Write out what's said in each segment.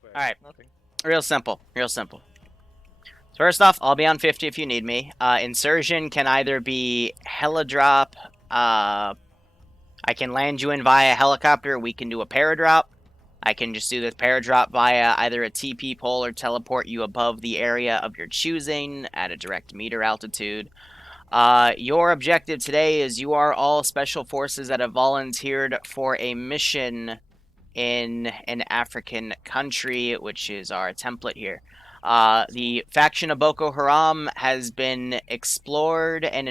quick? Alright. Nothing. Real simple. Real simple. First off, I'll be on 50 if you need me. Insertion can either be helidrop. I can land you in via helicopter. We can do a paradrop. I can just do this paradrop via either a TP pole or teleport you above the area of your choosing at a direct meter altitude. Your objective today is you are all special forces that have volunteered for a mission in an African country, which is our template here. The faction of Boko Haram has been explored and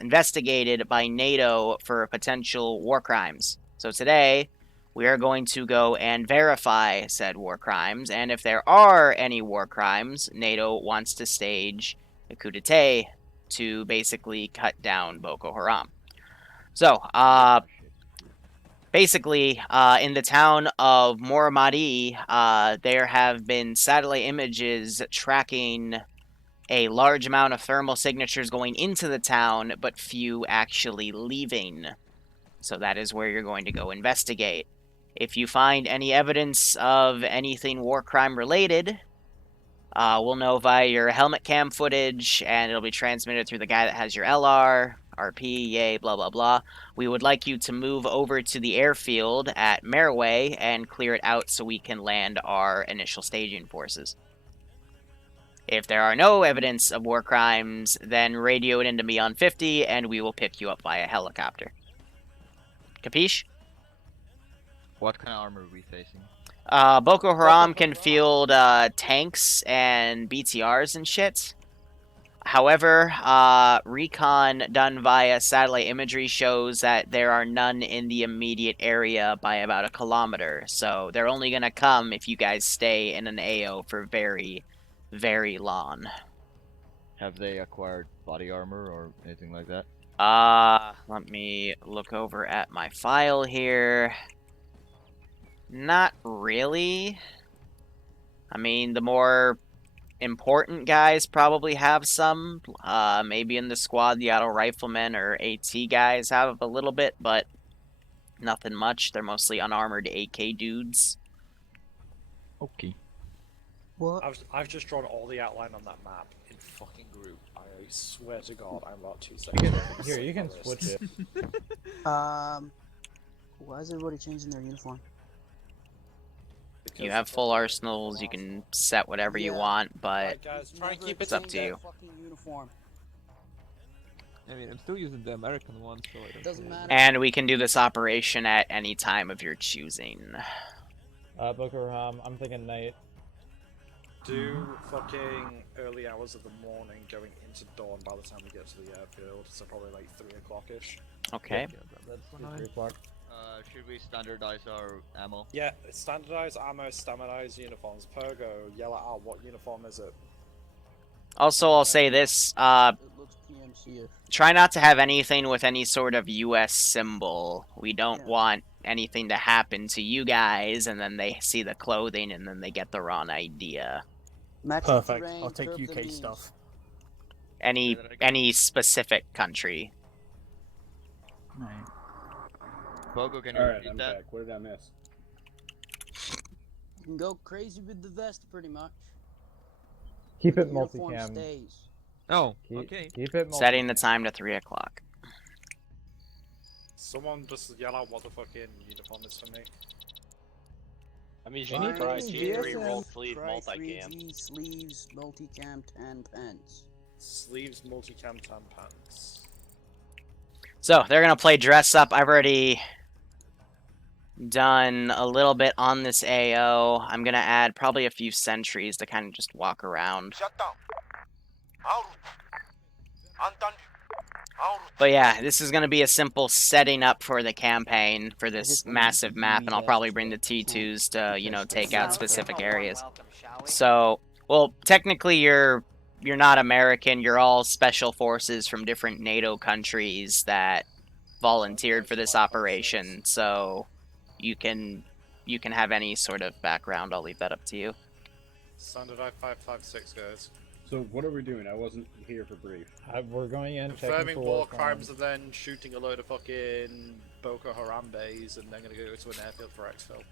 investigated by NATO for potential war crimes. So today, we are going to go and verify said war crimes, and if there are any war crimes, NATO wants to stage a coup d'etat to basically cut down Boko Haram. So, basically, in the town of Moramadi, there have been satellite images tracking a large amount of thermal signatures going into the town, but few actually leaving. So that is where you're going to go investigate. If you find any evidence of anything war crime related, we'll know via your helmet cam footage, and it'll be transmitted through the guy that has your LR, RP, yay, blah, blah, blah. We would like you to move over to the airfield at Merway and clear it out so we can land our initial staging forces. If there are no evidence of war crimes, then radio it into me on 50, and we will pick you up via helicopter. Capiche? What kind of armor are we facing? Boko Haram can field tanks and BTRs and shit. However, recon done via satellite imagery shows that there are none in the immediate area by about a kilometer. So they're only going to come if you guys stay in an AO for very, very long. Have they acquired body armor or anything like that? Let me look over at my file here. Not really. I mean, the more important guys probably have some. Maybe in the squad, the auto riflemen or AT guys have a little bit, but nothing much. They're mostly unarmored AK dudes. Okay. What? I've just drawn all the outline on that map in fucking group. I swear to God, I'm about 2 seconds. Here, you can switch it. Why is everybody changing their uniform? You have full arsenals, you can set whatever you want, but Right, guys, try and keep it it's up to you. Fucking uniform. I mean, I'm still using the American one, so it Doesn't matter. And we can do this operation at any time of your choosing. Boko Haram, I'm thinking night. Do fucking early hours of the morning going into dawn by the time we get to the airfield, so probably like 3 o'clock-ish. Okay. That's 3 o'clock. Should we standardize our ammo? Yeah, standardized ammo, standardized uniforms. Pergo, yell it out, what uniform is it? Also, I'll say this, It looks PMC-ish. try not to have anything with any sort of US symbol. We don't Yeah. want anything to happen to you guys, and then they see the clothing, and then they get the wrong idea. Match the Perfect. terrain, I'll take curb the UK means. stuff. Any specific country. Bogo, can you Alright, repeat I'm that? back. What did I miss? You can go crazy with the vest, pretty much. Keep The it uniform multicam. stays. Oh, Keep, okay. keep it Setting the multicam. time to 3 o'clock. Someone just yell out what the fucking uniform is for me. I'm usually Fine, try T3 GSM, roll sleeve try multicam. 3G, sleeves, multicam, 10 pence. Sleeves, multicam, tan pants. So, they're gonna play dress up. I've already done a little bit on this AO. I'm gonna add probably a few sentries to kind of just walk around. Shut down. En route. Entendu. En route. But yeah, this is gonna be a simple setting up for the campaign for this massive map, and I'll probably bring the T2s to, you know, take out specific areas. So, well, technically you're not American, you're all special forces from different NATO countries that volunteered for this operation, so you can have any sort of background. I'll leave that up to you. Standardized 556, guys. So what are we doing? I wasn't here for brief. We're going in, checking Confirming for war war crimes and then shooting a load of fucking Boko Haram bays and then gonna go to an airfield for exfil.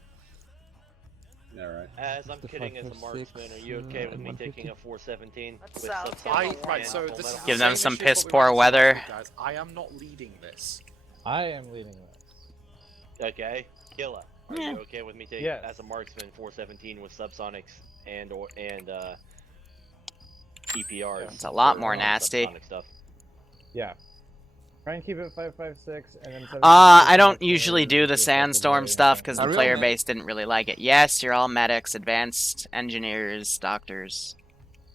Alright. As I'm The kidding as a 556, marksman, are you okay with me 150? taking a 417? That with sounds subsonic good. Right, and so full this is metal? the Give them same some issue piss as what we poor were talking weather. about, guys. I am not leading this. I am leading this. Okay, Killa, are Yeah. you okay with me taking Yes. as a marksman 417 with subsonics and EPRs? It's a lot for, more nasty. subsonic stuff? Yeah. Try and keep it 556 and then 762 I don't for usually do the a sandstorm day. stuff because the Are we player all base didn't really like it. Yes, you're all medics, advanced engineers, doctors.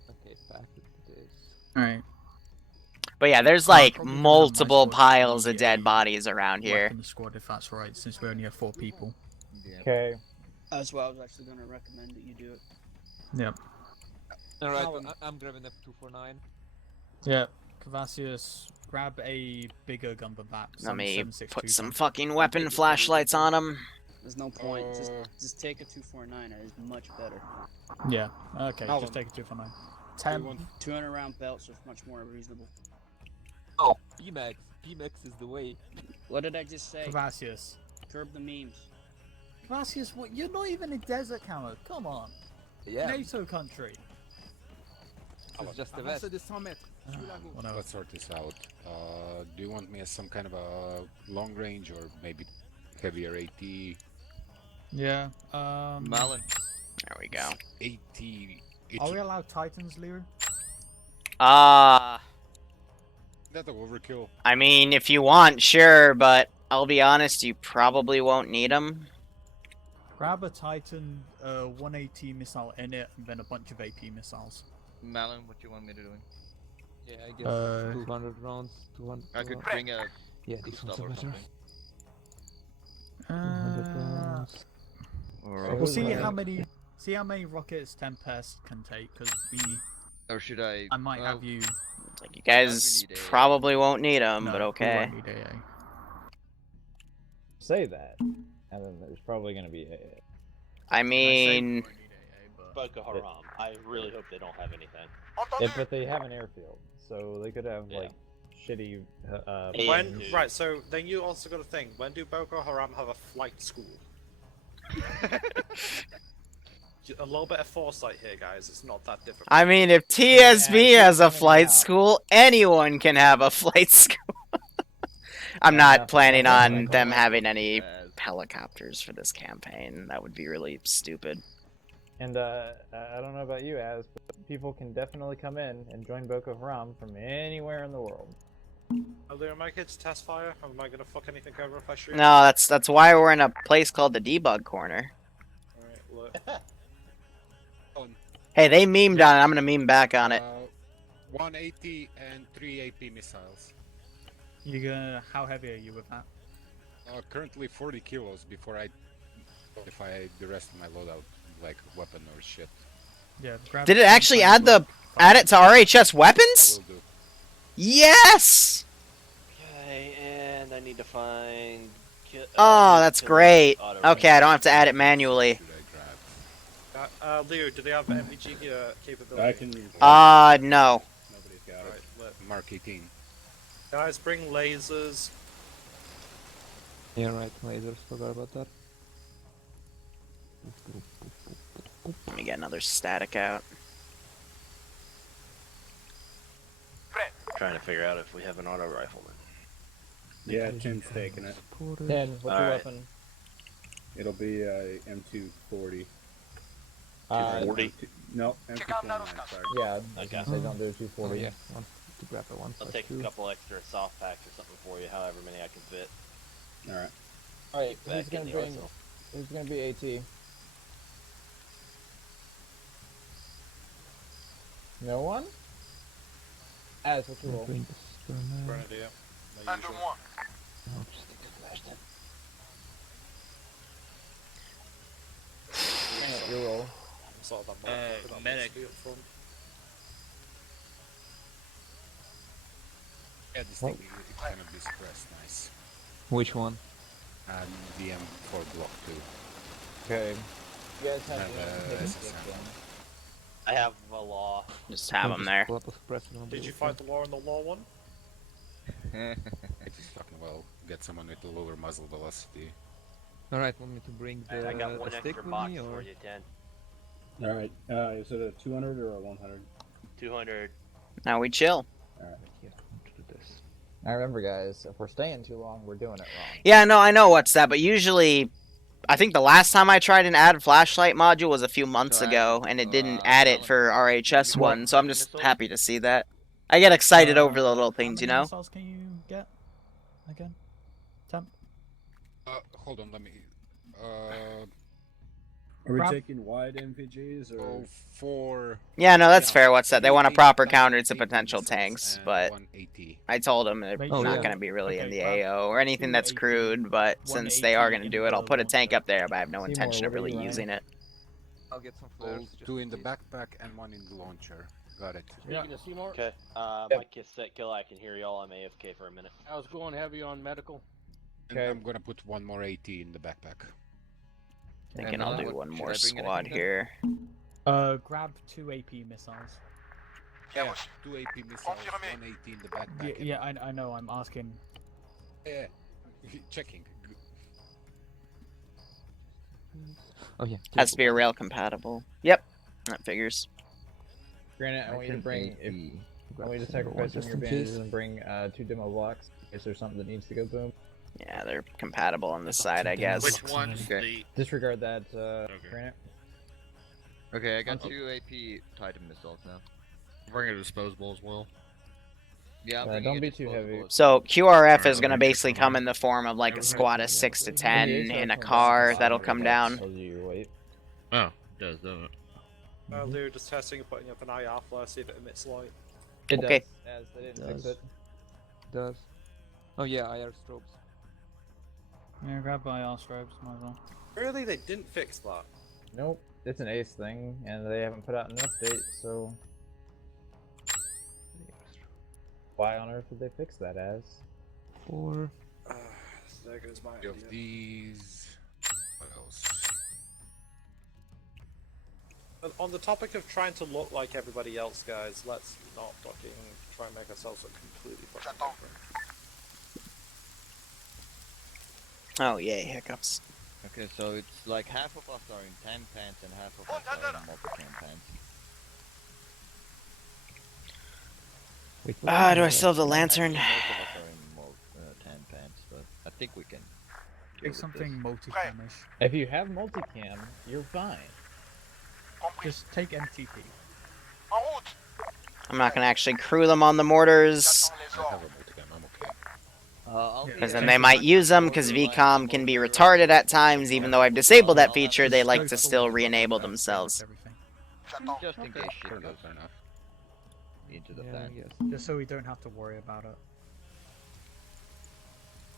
Okay, back to this. Alright. But yeah, there's I'm like probably gonna have my multiple squad piles of be dead a bodies around here. Weapon squad, if that's right, since we only have 4 people. Yeah. Okay. That's why I was actually gonna recommend that you do it. Yep. Alright, How- I'm grabbing F249. Yep. Cavassius, grab a bigger gun than that. Let me 7.62 put some gun. fucking weapon flashlights on them. There's no point. Just take a 249. It is much better. Yeah. Okay, How just long? take a 249. 10. 200 round belts are much more reasonable. Oh, PMAX. PMAX is the way. What did I just say? Cavassius. Curb the memes. Cavassius, what? You're not even a desert camo. Come on. Yeah, NATO country. it's just the best. Whatever. Let's sort this out. Do you want me as some kind of a long range or maybe heavier AT? Yeah. Malin. There we go. AT. Are we allowed Titans, Liru? That's overkill. I mean, if you want, sure, but I'll be honest, you probably won't need them. Grab a Titan, 180 missile in it, and then a bunch of AP missiles. Malin, what do you want me to do? Yeah, I guess 200 rounds. 200. I could bring a Yeah, these ones pistol are or better. something. 200 rounds. Or, We'll see how many rockets Tempest can take, because or should I? I might have you. Like, you guys need a- probably won't need them, No, but we okay. won't need AA. Say that. And then there's probably going to be a. I mean, we won't need AA, but... Boko Haram. I really hope they don't have anything. But they have an airfield, so they could have Yeah. like shitty. When, dude. right, so then you also got to think, when do Boko Haram have a flight school? A little bit of foresight here, guys. It's not that difficult. I mean, if TSB Yeah, has a keep coming flight out. school, anyone can have a flight school. I'm Yeah, not planning that's on my them goal. having any As- helicopters for this campaign. That would be really stupid. And I don't know about you, Az, but people can definitely come in and join Boko Haram from anywhere in the world. Are there my kids test fire? Am I gonna fuck anything over if I shoot? No, that's why we're in a place called the debug corner. Alright, look. Hey, they memed on it. I'm gonna meme back on it. 180 and 3 AP missiles. How heavy are you with that? Currently 40 kilos before I modify the rest of my loadout, like weapon or shit. Yeah. Grab Did it some actually kind add of add it to RHS I weapons? will do. Yes! Okay, and I need to find. Oh, that's great. Okay, I don't have to add it manually. Should I grab? Leo, do they have MPG capability? I can. No. Nobody's got Alright, it. lit. Mark 18. Guys, bring lasers. Yeah, right. Lasers. Forgot about that. Let me get another static out. Trying to figure out if we have an auto rifleman. Yeah, Tim's taking it. 10, what's your Alright. weapon? It'll be M240. 240. No, Check out NATO's M249. Sorry. Yeah, I was gonna say don't do a Oh 240. yeah, want to grab a one. I'll take a couple extra soft packs or something for you, however many I can fit. All right. Alright, Back who's in gonna the bring? arsenal. Who's gonna be AT? No one? Az, what's your roll? Grenadier. My Under usual. one. I'll just take the flash then. Your roll. Sort of that medic. Up front. Yeah, this thing it cannot be suppressed. Nice. Which one? And the M4 block too. Okay. You guys have Have, the SSM. I have a law. Just have them there. Did you fight the law in the law one? I just fucking well get someone with a lower muzzle velocity. Alright, want me to bring the I got one stick extra with box me, for or? you, 10. All right. Is it a 200 or a 100? 200. Now we chill. Yeah, do this. Now remember, guys, if we're staying too long, we're doing it wrong. Yeah, no, I know what's that, but usually, I think the last time I tried an add flashlight module was a few months So ago, and it so, didn't add it Alan, for RHS you want one, so I'm weapon just missiles? happy to see that. I get excited over the little things, how you many know? missiles can you get again? Temp. Hold on, let me. Are we Grab- taking wide MPGs or? Go for. Yeah, no, that's Yeah, fair. What's that? They want a 3 proper AT counter to missiles potential tanks, and but 180. I told them they're Make not sure- going to be really in okay, the grab AO or anything 2 that's AT, crude, but 1 since they are AT going to in do it, I'll the put a tank launcher. up there, but I have no Seymour, intention of what are really you using it. I'll get some So flares. just 2 in the case. backpack and 1 in the launcher. Got it. Yeah. Speaking of Seymour, Okay. My kit set kill. I can hear y'all. I'm AFK for a minute. I was going heavy on medical. And Okay. I'm gonna put 1 more AT in the backpack. Thinking And I'll what- do one should more I bring squad anything then? here. Grab 2 AP missiles. Bien Yeah, reçu. 2 AP missiles, Confirmé. 1 AT in the backpack. Yeah, I know. I'm asking. Yeah. Checking. Oh yeah. Has to be a rail compatible. Yep, that figures. Granted, I want you to bring. I want you to sacrifice some of your bandages and bring 2 demo blocks in case there's something that needs to go boom. Yeah, they're compatible on this side, I guess. Which one's Okay. Disregard that, Granite. Okay, I got 2 AP Titan missiles now. Bring a disposable as well. Yeah, I'm Don't bringing a be too heavy. disposable as So QRF is Alright, going to I'll make basically sure come for in the form of like a squad of 6 to 10 NDA in a starts car from that'll the come mailbox, down. so you wait. Oh, it does, doesn't it? I'll do just testing and putting up an IR flare, see if it emits light. It Okay. does, as they didn't fix Does. it. Does. Oh yeah, IR strobes. Yeah, grab IR strobes, might as well. Really? They didn't fix that? Nope, it's an ace thing, and they haven't put out an update, so why on earth did they fix that as? 4. There goes my Of idea. these. What else? But on the topic of trying to look like everybody else, guys, let's not fucking try and make ourselves look completely fucking different. Oh, yay, hiccups. Okay, so it's like half of us are in tan pants and half of us are in multicam pants. Wait, Ah, do I still have the lantern? Actually, most of us are in tan pants, but I think we can deal Pick with something this. multi-camish. If you have multicam, you're fine. Compris. Just take MTP. En route. I'm not going to actually crew them on the mortars, J'attends les I have ordres. a multicam, I'm okay. I'll be because a- then they might use them, because VCOM can be retarded at times, even though I've disabled that feature, they like to still re-enable themselves. Everything. J'attends. Just in case shit Fair goes enough, fair enough. into the Yeah, fan. yes. Just so we don't have to worry about it.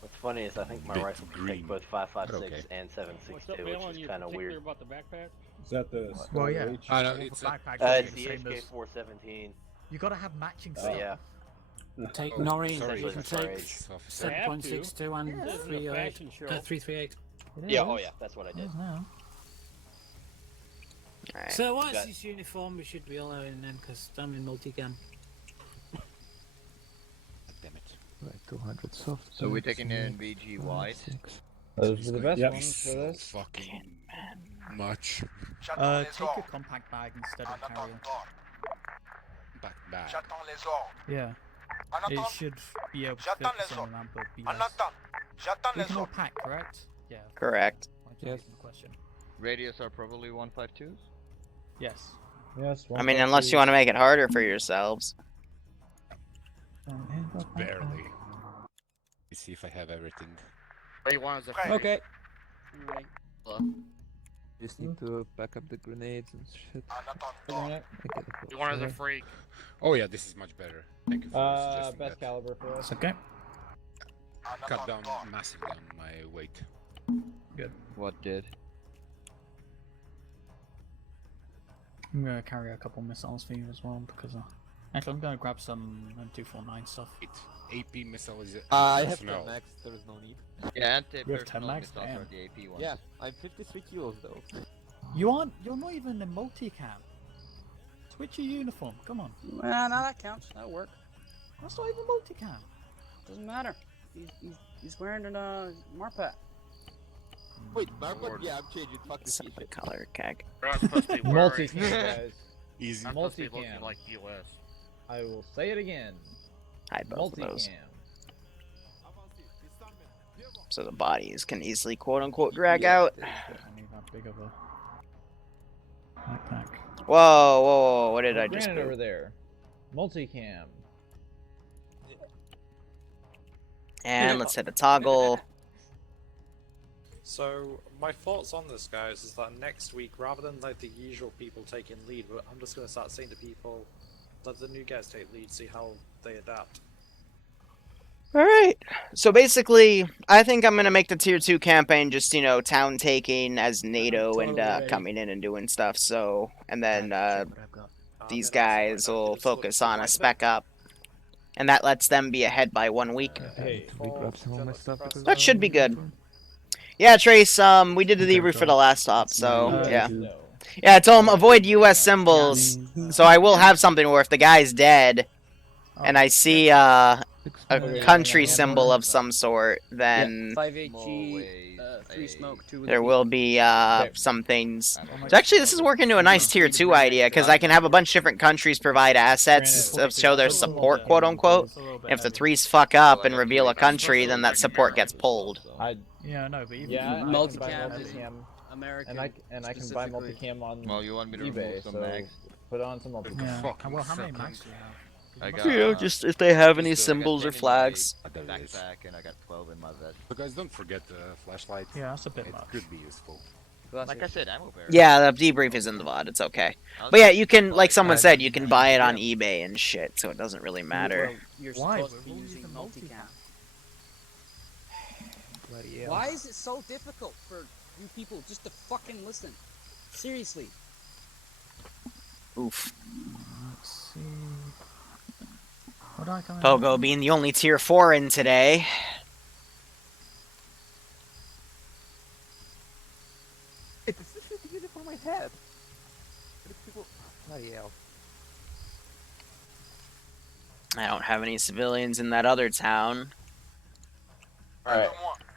What's funny is I think my Bit rifle can green, take both 5.56 okay. and What's up, 7.62, Valen? which is You kind of particular weird. about the backpack? Is that the? Well, yeah. H? I know, Well, it's for a- backpacks, It's it's the the same as HK417. you gotta have matching Oh. stuff. But yeah. Take Oh, Noreen, sorry, you can sorry. take Officer. Have to. 7.62 and Yeah. This is a 308. fashion show. 338. It Yeah, is. oh yeah, that's what I It did. is now. Alright. So what is Got- this uniform? We should be allowing then, because I'm in multicam. Damn it. Right, 200 soft. So we're taking in VG white. 6. Those are the best Yep. ones for So this. fucking much. J'attends les Take a ordres. compact bag instead En of carrier. attendant. Back bag. J'attends les ordres. Yeah, En it attendant. should be able to J'attends fit the les same ordres. amount, but be En less. attente. J'attends We les can all ordres. pack, correct? Yeah. Correct. Yes. The question. Radius are probably 152s. Yes. Yes. I mean, unless you want to make it harder for yourselves. Barely. Let me see if I have everything. What you want is a Prêt. Okay. Right. Just need to pack up the grenades and shit. En attendant. Granite. I get it. You want as a Okay. freak. Oh yeah, this is much better. Thank you for suggesting Best that. caliber for us. It's okay. En Cut down attendant. massively on my weight. What did? I'm gonna carry a couple missiles for you as well because actually I'm gonna grab some M249 stuff. AP missile is it? I have no. 10 max, there is no need. Yeah, You have 10 anti-personnel mags? missiles Damn. are the AP ones. Yeah, I'm 53 kilos though. You're not even in multicam. Switch your uniform. Come on. Well, no, that counts. That'll work. That's not even multicam. Doesn't matter. He's wearing a Marpat. Wait, Marble? Yeah, I'm changing. Fuck this Set the shit. color, keg. We're not supposed to be Multi worried. guys. Easy. I'm supposed to be Multi-cam. looking like US. I will say it again. Hide both of those. Multicam. So the bodies can easily quote-unquote drag out. I need that big of a backpack. Whoa, whoa, what did I just Granite over do? there. Multicam. And let's hit a toggle. So my thoughts on this, guys, is that next week, rather than like the usual people taking lead, I'm just going to start saying to people, let the new guys take lead, see how they adapt. Alright, so basically, I think I'm gonna make the tier 2 campaign just, you know, town taking as NATO and coming in and doing stuff, so, and then these guys will focus on a spec up, and that lets them be ahead by 1 week. Hey, We grab some of my stuff. That should be good. Yeah, Trace, we did the debrief for the last stop, so, yeah. no. Yeah, I told him avoid US symbols, so I will have something where if the guy's dead, and I see, a country symbol of some sort, then 5HG, 3 smoke, 2 there will be some things. So actually, this is working to a nice tier 2 idea, because I can have a bunch of different countries provide assets to show their support, quote unquote. If the 3s fuck up and reveal a country, then that support gets pulled. Yeah, no, but even Yeah, Multicam is multicam, American. and I can buy multicam on Well, you want me to eBay, remove some so mags? put on some multicam. Yeah. Well, how many max do you have? I got, You know, just if they have any I got symbols or 10 in my flags. backpack, and I got 12 in my vest. But guys, don't forget the flashlight. Yeah, that's a bit It much. could be useful. Like I said, ammo bearer. Yeah, the debrief is in the VOD, it's okay. But yeah, you can, like someone said, you can buy it on eBay and shit, so it doesn't really matter. Well, you're Why? supposed to be using multicam. Bloody hell. Why is it so difficult for you people just to fucking listen? Seriously. Oof. Let's see. What do I come in? Pogo being the only tier 4 in today. It's the shit to use it for my head. People... Bloody hell. I don't have any civilians in that other town. Alright,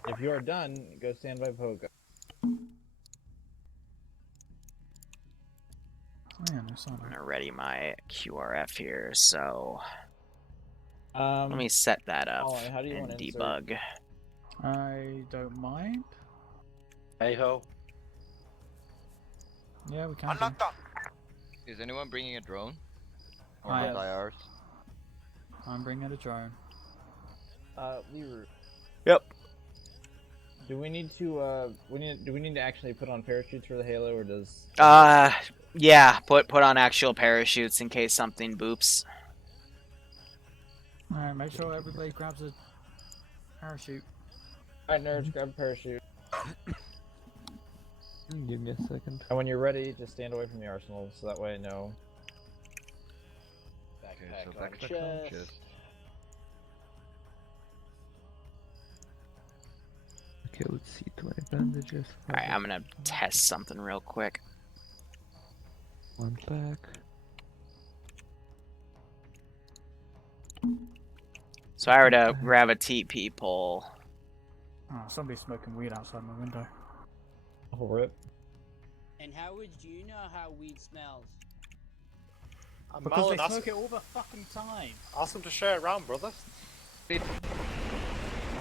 if you're done, go stand by Pogo. Oh, yeah, no sign I'm of it. gonna ready my QRF here, so Let let me set that up Ollie, how do you and want to insert? debug. I don't mind. Hey ho. Yeah, we can I'm do. not done. Is anyone bringing a drone? Or I with am. IRs? I'm bringing a drone. Liru. Yep. Do we need to, do we need to actually put on parachutes for the Halo, or does... Yeah, put on actual parachutes in case something boops. Alright, make sure everybody grabs a parachute. Alright, nerds, grab a parachute. Give me a second. And when you're ready, just stand away from the arsenal, so that way I know. Okay, so on backpack on chest. Okay, let's see. 20 bandages. Alright, I'm gonna test something real quick. One pack. So I were to grab a TP pole. Oh, somebody's smoking weed outside my window. Oh, rip. And how would you know how weed smells? Because Marlon, they ask, smoke it all the fucking time. ask them to share it around, brother.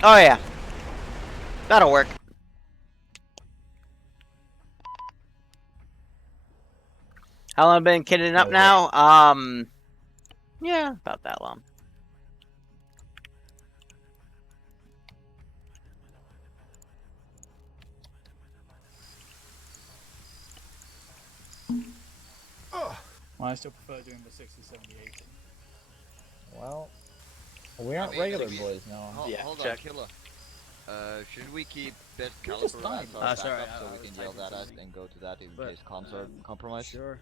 Oh yeah. That'll work. How long have I been kitting up now? Yeah, about that long. Well, I still prefer doing the 60, 70, 80. Well, we aren't regular boys now. Hold on, Killer. Should we keep best You caliber just as died. our Sorry, backup so I we was can yell typing that at something. and go to that in But, case comms are compromised? Sure.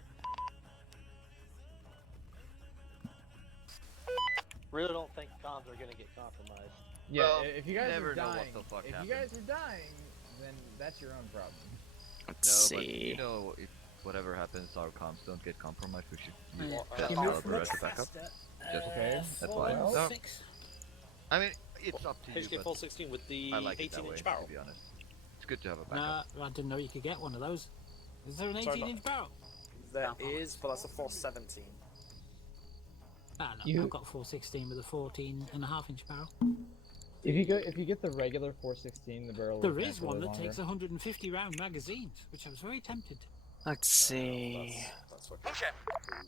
Really don't think comms are gonna get compromised. Yeah, Well, if you guys never are know what dying, the fuck if you happened. guys are dying, then that's your own problem. Let's No, but see. you know, if whatever happens, our comms don't get compromised, we should use Yeah. best Give me a caliber as a backup. Just Okay. that's why. Well, No, I mean, it's up to you, HK but 416 with the I like it that 18-inch way, barrel. to be honest. good to have a Nah, backup. I didn't know you could get one of those. Is there an Sorry, 18-inch barrel? There is, but that's a 417. Ah, no, You- I've got 416 with a 14.5-inch barrel. If you get the regular 416, the barrel. There will is one that longer. takes 150 round magazines, which I was very tempted. Let's see. That's what.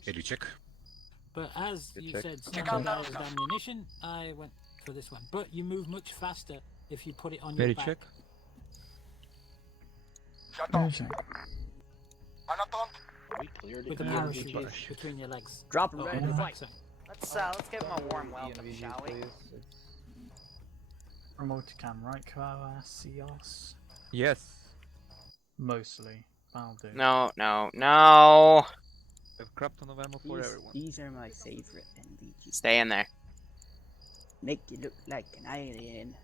Did you check? But as Good you check. said, Check standard out barrels that of ammunition, I went for this one. But you move much faster if you put it on Very your back. check. J'attends. En attente. We cleared With a it. parachute between your legs. Drop Oh, ready on to the fight. backside. Let's give him a warm welcome, ENVGs, shall we? please. Remote cam, right, Cios? Yes. Mostly. That'll do. No, no, no. We have crap ton of ammo for everyone. These are my favorite NVGs. Stay in there. Make you look like an alien.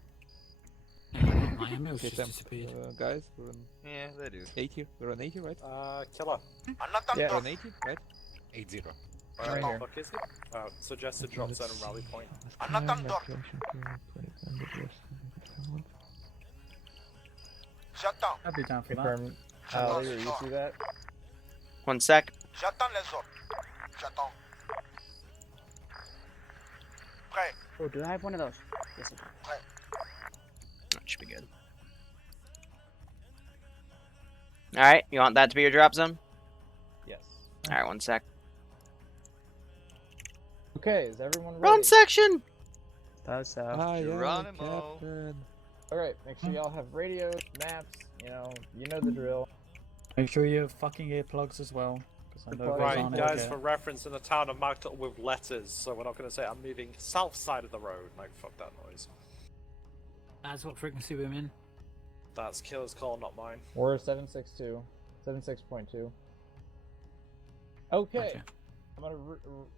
My ammo's Okay, just Sam, disappeared. guys, we're on Yeah, they do. 80. We're on 80, right? Killer. En attente. Yeah, we're on 80, right? 8-0. Right here. Fuck is it? Suggested drop zone and rally point. En attente d'ordre. J'attends. I'd be down for that. Confirm. Liru, you see that? 1 sec. J'attends les ordres. J'attends. Prêt. Oh, do I have one of those? Yes, I do. That should be good. Alright, you want that to be your drop zone? Yes. Alright, 1 sec. Okay, is everyone ready? Run section! That's Hi, Geronimo. Captain. Alright, make sure y'all have radios, maps, you know the drill. Make sure you have fucking earplugs as well. Because I know those Right, aren't guys, okay. for reference, in the town I'm marked up with letters, so we're not going to say I'm moving south side of the road. Like, fuck that noise. That's what frequency we're in. That's Killer's call, not mine. We're 762. 76.2. Okay. Okay. I'm gonna.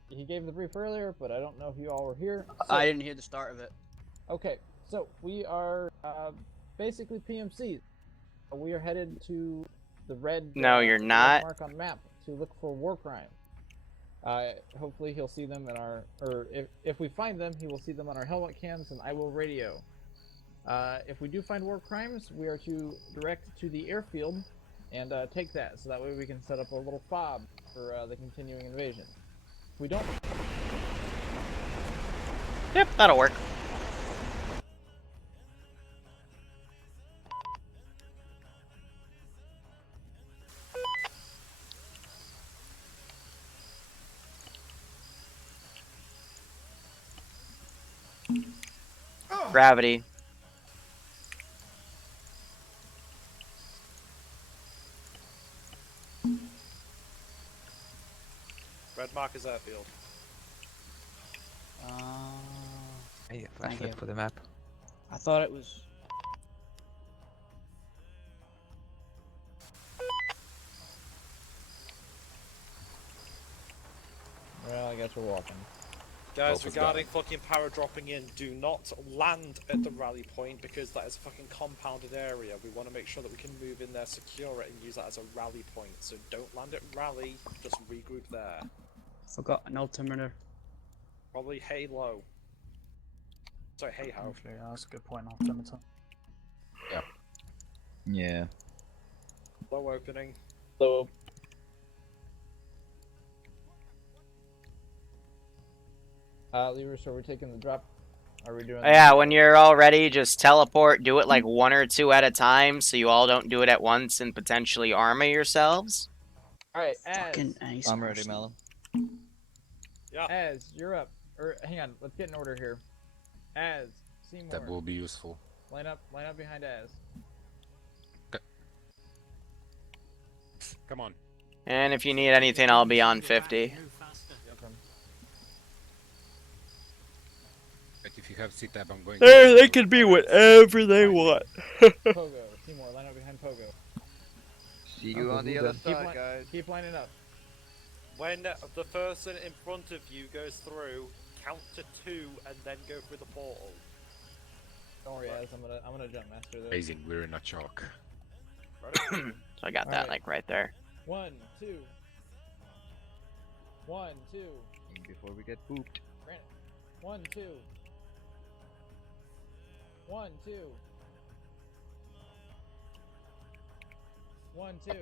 He gave the brief earlier, but I don't know if you all were here. So, I didn't hear the start of it. okay, so we are basically PMCs. We are headed to the red. No, you're red not. Mark on map to look for Warcrimes. Hopefully he'll see them in our, or if we find them, he will see them on our helmet cams, and I will radio. If we do find Warcrimes, we are to direct to the airfield and take that, so that way we can set up a little fob for the continuing invasion. If we don't, Yep, that'll work. Gravity. Red mark is airfield. I need a Thank flashlight you. for the map. I thought it was. well, I guess we're walking. Guys, Focus regarding fucking paradropping in, do not land at the rally point because that is a fucking compounded area. We want to make sure that we can move in there, secure it, and use that as a rally point. So don't land at rally, just regroup there. Forgot an altimeter. Probably Halo. Sorry, hey ho. Actually, yeah, that's a good point. Altimeter. Yeah. Low opening. So, Liru, so we're taking the drop. Are we doing? Yeah, when you're all ready, just teleport. Do it like 1 or 2 at a time, so you all don't do it at once and potentially armor yourselves. All right, Fucking ace. I'm ready, Melon. Yeah. Az, you're up. Or hang on, let's get in order here. Az, Seymour, That will be useful. line up behind Az. Come on. And if you need anything, I'll be on 50. Move faster. But if you have C-Tab, I'm going They can be whatever they want. Pogo, Seymour, line up behind Pogo. See you on the other side, guys. Keep lining up. When the person in front of you goes through, count to 2 and then go through the portal. Don't worry, Az, I'm gonna jump master this. Amazing, we're in a chalk. Ready? So I got that like right there. 1, 2. 1, 2. Before we get pooped. 1, 2. 1, 2. 1, 2.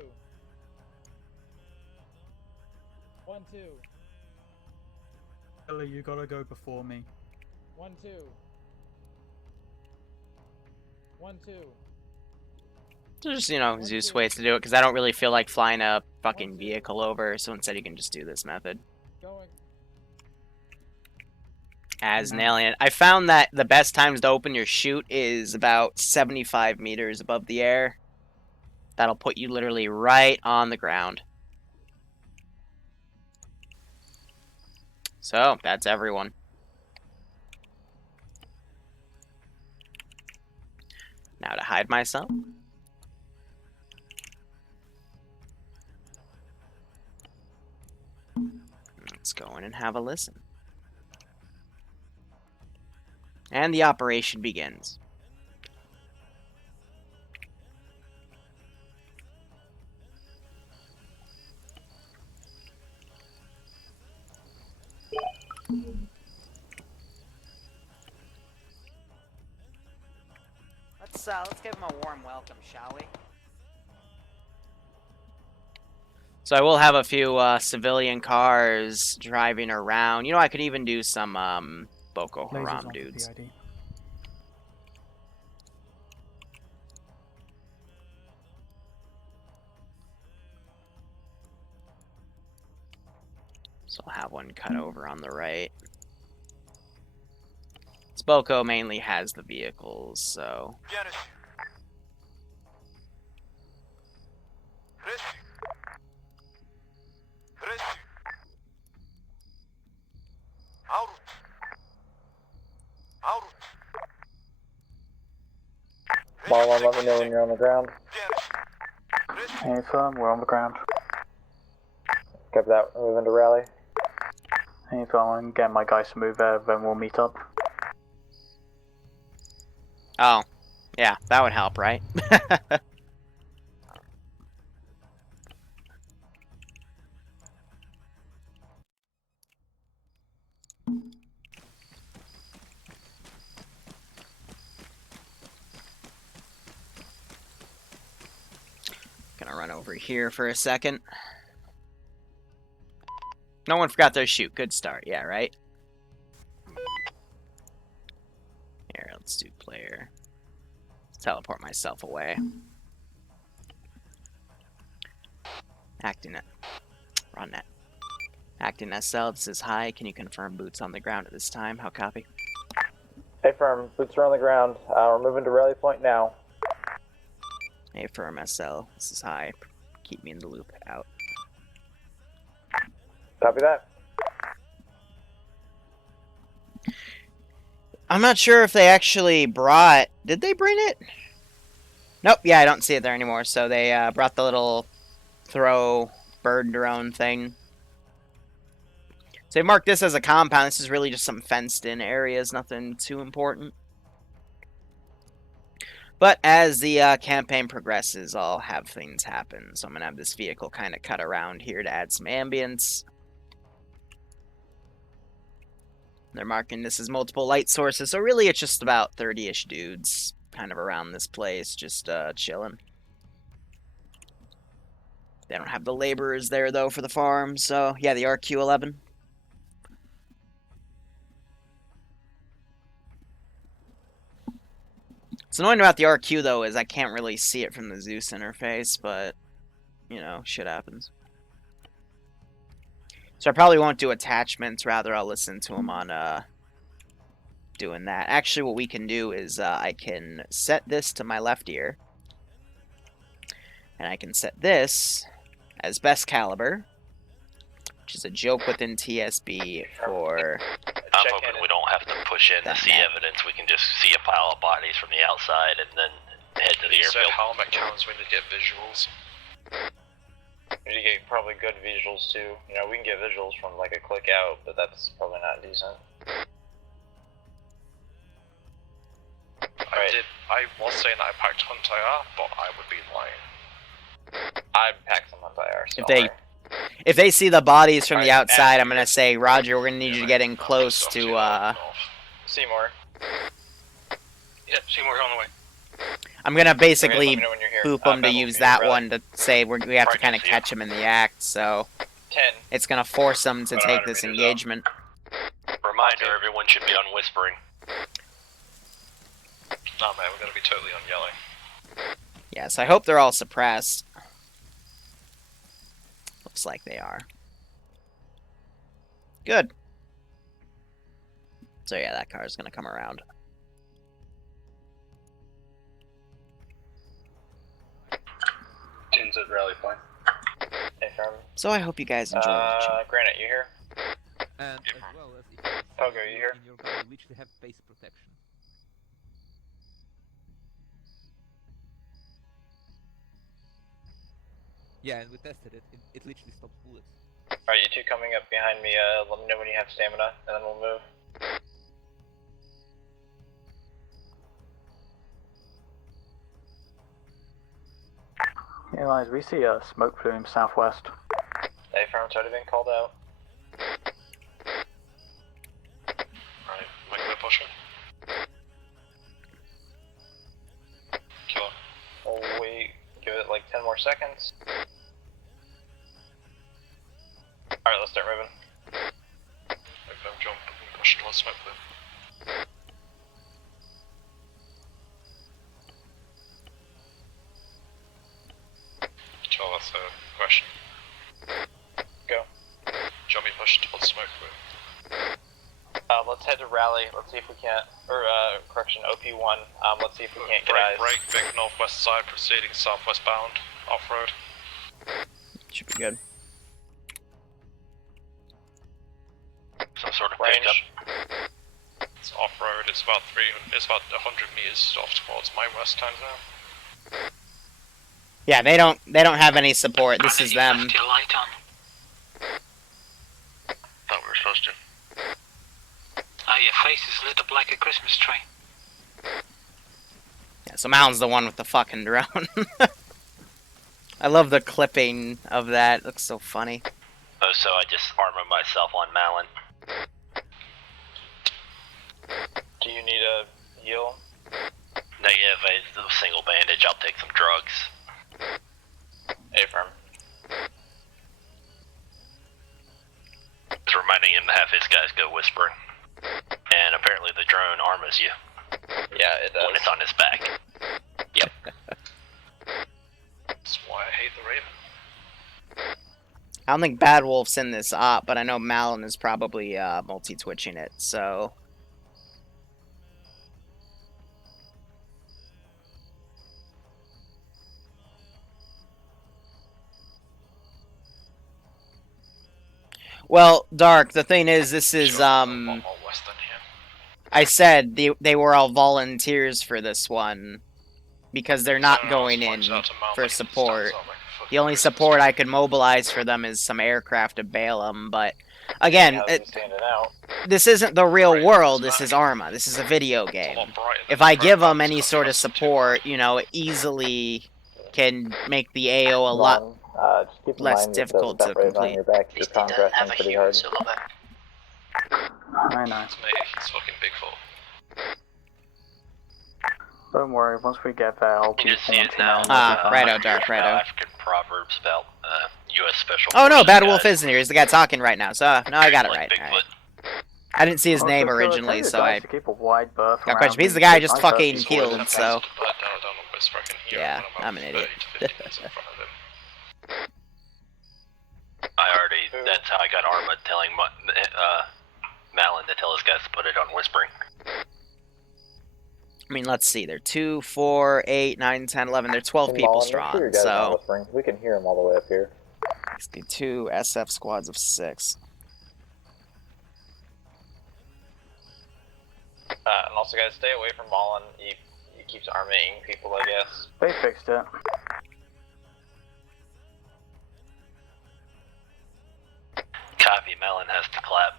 1, 2. Ellie, you gotta go before me. 1, 2. 1, 2. There's, you know, Zeus ways to do it, because I don't really feel like flying a fucking vehicle over, so instead you can just do this method. Going. As nailing it. I found that the best times to open your chute is about 75 meters above the air. That'll put you literally right on the ground. So, that's everyone. Now to hide myself. Let's go in and have a listen. And the operation begins. Let's give him a warm welcome, shall we? So I will have a few civilian cars driving around. You know, I could even do some Boko Haram dudes. So I'll have one cut over on the right. Boko mainly has the vehicles, so... Marlon, let me know when you're on the ground. Hey, firm, we're on the ground. Copy that, we're moving to rally. Hey, firm, get my guys to move there, then we'll meet up. Oh, yeah, that would help, right? Gonna run over here for a second. No one forgot their chute. Good start, yeah, right? Here, let's do player. Let's teleport myself away. Acting it. Run that. Acting SL, this is hi. Can you confirm boots on the ground at this time? How copy? Hey firm, boots are on the ground. We're moving to rally point now. Hey firm SL, this is hi. Keep me in the loop. Out. Copy that. I'm not sure if they actually brought... Did they bring it? Nope, yeah, I don't see it there anymore. So they brought the little throw bird drone thing. So they marked this as a compound. This is really just some fenced-in areas. Nothing too important. But as the campaign progresses, I'll have things happen. So I'm going to have this vehicle kind of cut around here to add some ambience. They're marking this as multiple light sources, so really it's just about 30-ish dudes kind of around this place, just chilling. They don't have the laborers there, though, for the farm, so yeah, the RQ-11. What's annoying about the RQ, though, is I can't really see it from the Zeus interface, but, you know, shit happens. So I probably won't do attachments, rather I'll listen to them on doing that. Actually, what we can do is I can set this to my left ear. And I can set this as best caliber, which is a joke within TSB for... I'm hoping we don't have to push in to see evidence. We can just see a pile of bodies from the outside and then head to the airfield. Helmet counts, we need to get visuals. We need to get probably good visuals too. You know, we can get visuals from like a click out, but that's probably not decent. I was saying that I packed Hunt IR, but I would be lying. I packed some Hunt IR, so if they see the bodies from the outside, I'm gonna say, Roger, we're gonna need you to get in close to Seymour. Yep, Seymour's on the way. I'm gonna basically let me know when you're here. boop them to Bevel, use can you that rally? one to say we have to Right kind of next to you. catch them in the act, so 10. it's gonna force them to About take 100 this meters engagement. Reminder, everyone should be on whispering. No man, we're gonna be totally on yelling. Yes, I hope they're all suppressed. Looks like they are. Good. So yeah, that car is gonna come around. Tins at rally point. Hey, firm. So I hope you guys enjoy watching. Granite, you here? And as well as if Pogo, you here? you're gonna literally have base protection. Yeah, and we tested it. It literally stops bullets. Alright, you two coming up behind me, let me know when you have stamina, and then we'll move. Hey guys, we see a smoke plume southwest. Hey, firm's already been called out. Right, make that pushing. Kill him. Oh, wait, give it like 10 more seconds. Alright, let's start moving. Make them jump and push towards smoke them. Kill, that's a question. Go. Jump me push towards smoke them. Let's head to rally, let's see if we can't, or, correction, OP1, let's see if we can't get eyes. Break, big northwest side, proceeding southwest bound, off-road. Should be good. Some sort of Range. pickup. It's off-road, it's about 100 meters off towards my west time now. Yeah, they don't have any support. This is them. Left your light on. Thought we were supposed to. Oh, your face is lit up like a Christmas tree. Yeah, so Malon's the one with the fucking drone. I love the clipping of that. It looks so funny. Oh, so I just armored myself on Malin. Do you need a heal? Negative, it's a single bandage. I'll take some drugs. Hey, firm. Just reminding him to have his guys go whispering. And apparently the drone armors you. Yeah, it does. When it's on his back. Yep. That's why I hate the Raven. I don't think Bad Wolf's in this op, but I know Malin is probably multi-twitching it, so... Well, Dark, the thing is, this is, I said they were all volunteers for this one, because they're not going in for support. The only support I could mobilize for them is some aircraft to bail them, but, again, this isn't the real world, this is Arma, this is a video game. If I give them any sort of support, you know, it easily can make the AO a lot Just keep in less mind difficult that to that raven on complete. your back, you're contracting pretty hard. I know. It's me, it's fucking Bigfoot. Don't worry, once we get that, I'll be You just see it now. Righto, Dark, righto. African proverbs about U.S. Special Oh no, Forces Bad guys. Wolf isn't here. He's the guy talking right now. So no, I got it right. Bigfoot. Alright. I didn't see his name Also, originally, tell so your I guys to keep a wide berth got around questions. He's me, the guy I because just I fucking personally killed. wouldn't So But down on whisper, I can hear yeah, him when I'm an idiot. 30 to 50 meters in front of him. That's how I got Arma telling Malin to tell his guys to put it on whispering. I mean, let's see. They're 2, 4, 8, 9, 10, 11. They're 12 people strong. So we can hear them all the way up here. 2 SF squads of 6. And also, guys, stay away from Mullen. He keeps arming people, I guess. They fixed it. Copy, Malin has to clap.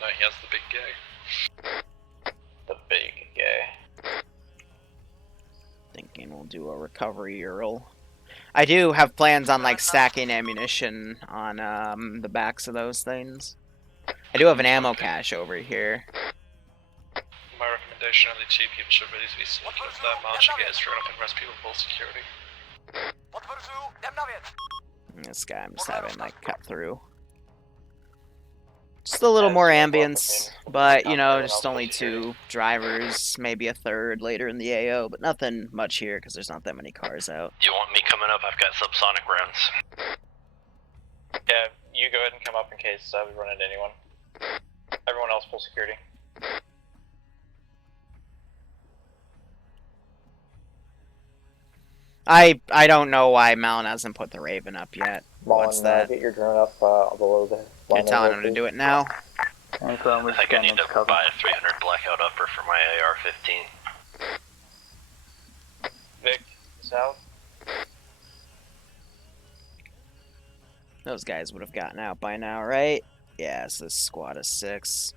No, he has the big gay. The big gay. Thinking we'll do a recovery URL. I do have plans on like stacking ammunition on the backs of those things. I do have an ammo cache over here. additionally, 2 people should really be looking at that mount should get drawn up and rest people full security. This guy I'm just having like cut through. Just a little more ambience, but you know, just only 2 drivers, maybe a 3rd later in the AO, but nothing much here because there's not that many cars out. You want me coming up? I've got subsonic rounds. Yeah, you go ahead and come up in case we run into anyone. Everyone else full security. I don't know why Malin hasn't put the Raven up yet. What's that? Get your drone up below the You're telling him to do it now? I think I need to buy a 300 blackout upper for my AR-15. Vic, south. Those guys would have gotten out by now, right? Yeah, so this squad of 6.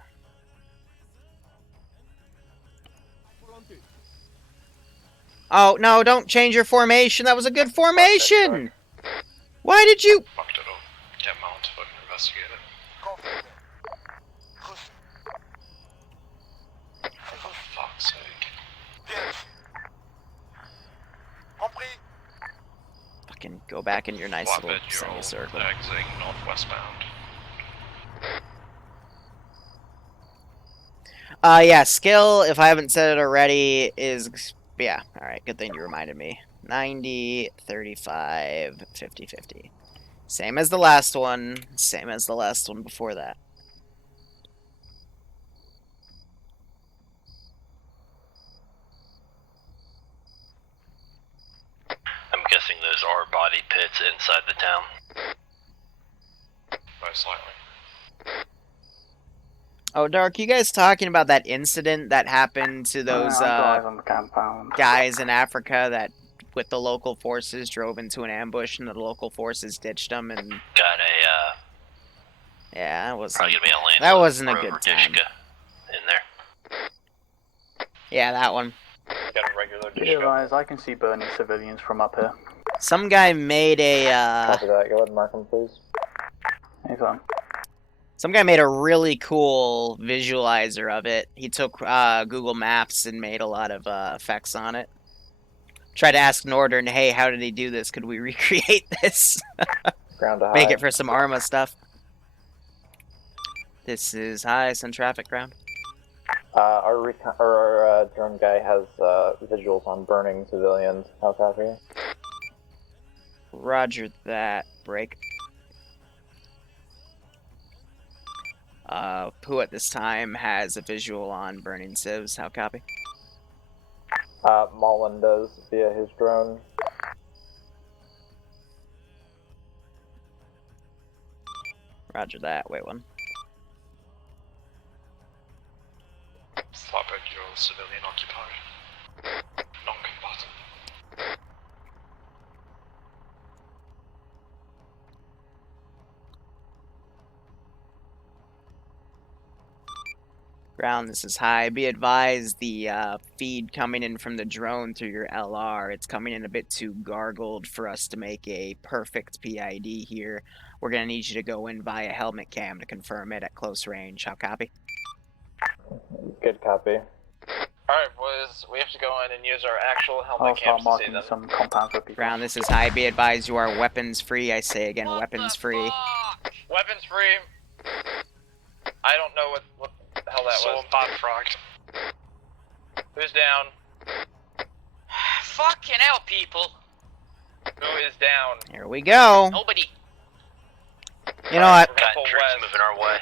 Oh, no, don't change your formation. That was a good formation. Why did you... Fucked it up. Get Mount to fucking investigate it. For fuck's sake. Fucking go back in your nice little Flatbed, you're all semicircle. exiting northwestbound. Yeah, skill, if I haven't said it already, is... Yeah, alright, good thing you reminded me. 90, 35, 50, 50. Same as the last one. Same as the last one before that. I'm guessing those are body pits inside the town. Most likely. Oh, Dark, you guys talking about that incident that happened to those guys in Africa that, with the local forces, drove into an ambush and the local forces ditched them and... Got a, Yeah, that wasn't... probably gonna be a land That wasn't a Rover good time. Dishka in there. Yeah, that one. Got a regular Yeah, guys, I can see burning civilians from up here. Some guy made a, Copy that. Go ahead and mark them, please. Anytime. Some guy made a really cool visualizer of it. He took Google Maps and made a lot of effects on it. Tried to ask Northern, hey, how did he do this? Could we recreate this? Ground to high. Make it for some Arma stuff. This is high, send traffic ground. Our drone guy has visuals on burning civilians. How copy? Roger that. Break. Who at this time has a visual on burning civs? How copy? Mullen does via his drone. Roger that. Wait one. Flatbed, you're all civilian occupied. Non-combatant. Ground, this is high. Be advised, the feed coming in from the drone through your LR, it's coming in a bit too gargled for us to make a perfect PID here. We're going to need you to go in via helmet cam to confirm it at close range. How copy? Good copy. Alright, boys, we have to go in and use our actual helmet I'll cams start to see marking them. some compounds with people. Ground, this is high. Be advised, you are weapons free. I say again, weapons free. Weapons free. I don't know what the hell that So was. bad fragged. Who's down? Fucking hell, people. Who is down? Here we go. Nobody. You know what? Got troops moving our way.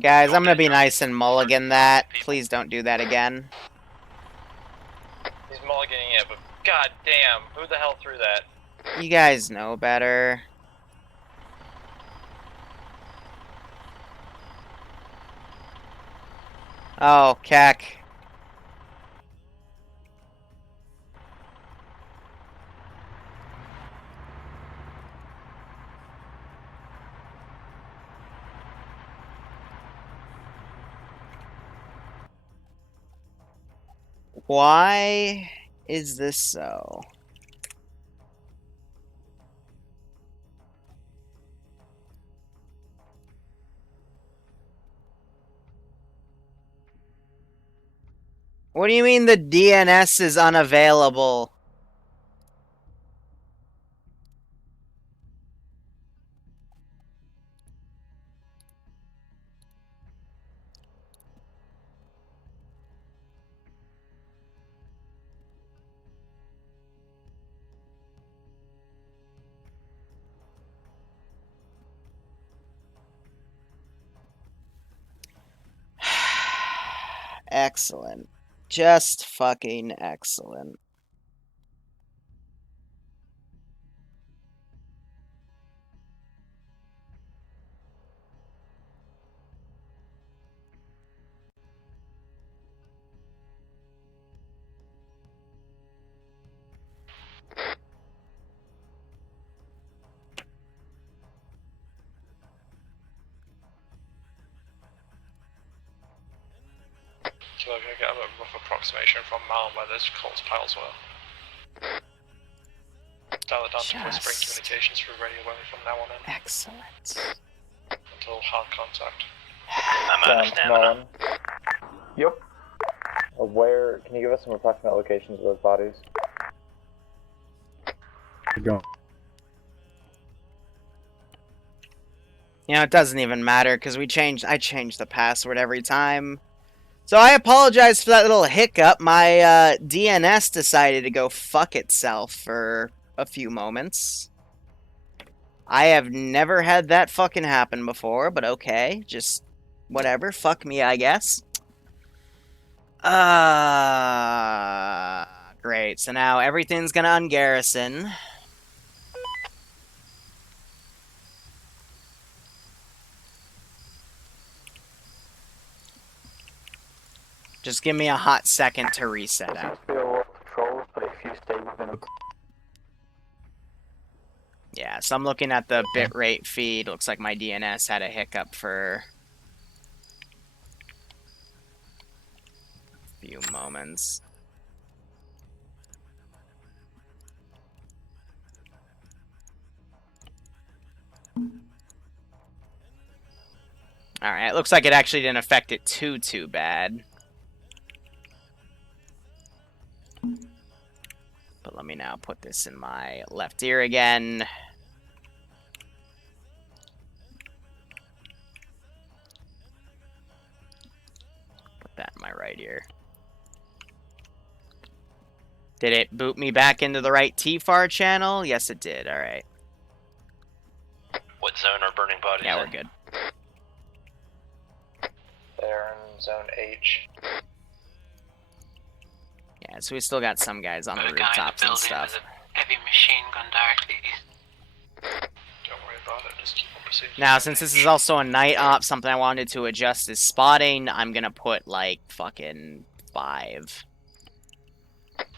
Guys, I'm going to be nice and mulligan that. Please don't do that again. He's mulliganing it, but god damn, who the hell threw that? You guys know better. Oh, Keck. Why is this so? What do you mean the DNS is unavailable? Excellent. Just fucking excellent. So I'm gonna get a rough approximation from Malm where this coals piles were. Dial it down to voice-brain communications for radio only from now on in. Excellent. Until hard contact. I'm out of stamina. Yep. Where, can you give us some approximate locations of those bodies? Keep going. You know, it doesn't even matter because I change the password every time. So I apologize for that little hiccup. My DNS decided to go fuck itself for a few moments. I have never had that fucking happen before, but okay. Just whatever. Fuck me, I guess. Great. So now everything's gonna ungarrison. Just give me a hot second to reset out. Yeah, so I'm looking at the bitrate feed. Looks like my DNS had a hiccup for a few moments. Alright, looks like it actually didn't affect it too bad. But let me now put this in my left ear again. Put that in my right ear. Did it boot me back into the right TFAR channel? Yes, it did. Alright. What zone are burning bodies Yeah, in? we're good. They're in zone H. Yeah, so we still got some guys on the rooftops and stuff. Heavy machine gun directly east. Don't worry about it, just keep on proceeding. Now, since this is also a night op, something I wanted to adjust is spotting. I'm gonna put, like, fucking 5.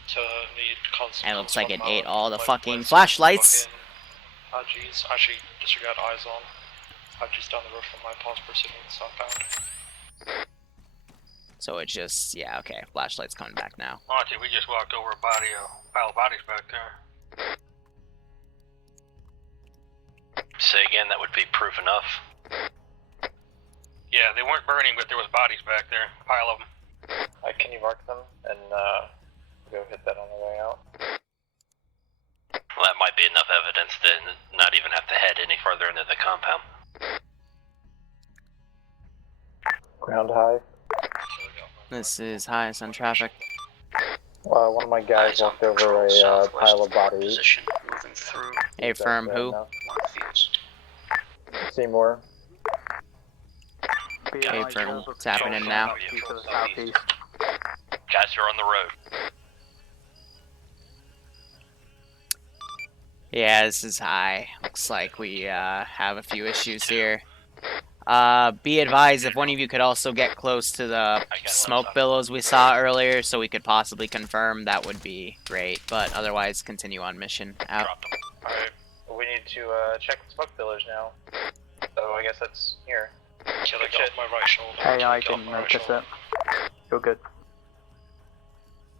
So need constant. And it looks like it ate Malm, all the like, fucking with flashlights. fucking RGs. Actually, disregard eyes on. RGs down the road from my past proceeding southbound. So it just, yeah, okay. Flashlight's coming back now. Monty, we just walked over a pile of bodies back there. Say again, that would be proof enough. Yeah, they weren't burning, but there was bodies back there. A pile of them. Can you mark them and go hit that on the way out? Well, that might be enough evidence to not even have to head any further into the compound. Ground high. This is highest on traffic. One of my guys walked over a pile of bodies. Moving through. Hey, firm, who? Seymour. Hey, firm, what's happening now? Guys are on the road. Yeah, this is high. Looks like we have a few issues here. Be advised, if one of you could also get close to the smoke billows we saw earlier so we could possibly confirm, that would be great. But otherwise, continue on mission. Out. Alright, we need to check the smoke pillars now. So I guess that's here. Killer got off my right shoulder. Hey, I can notice it. You're good.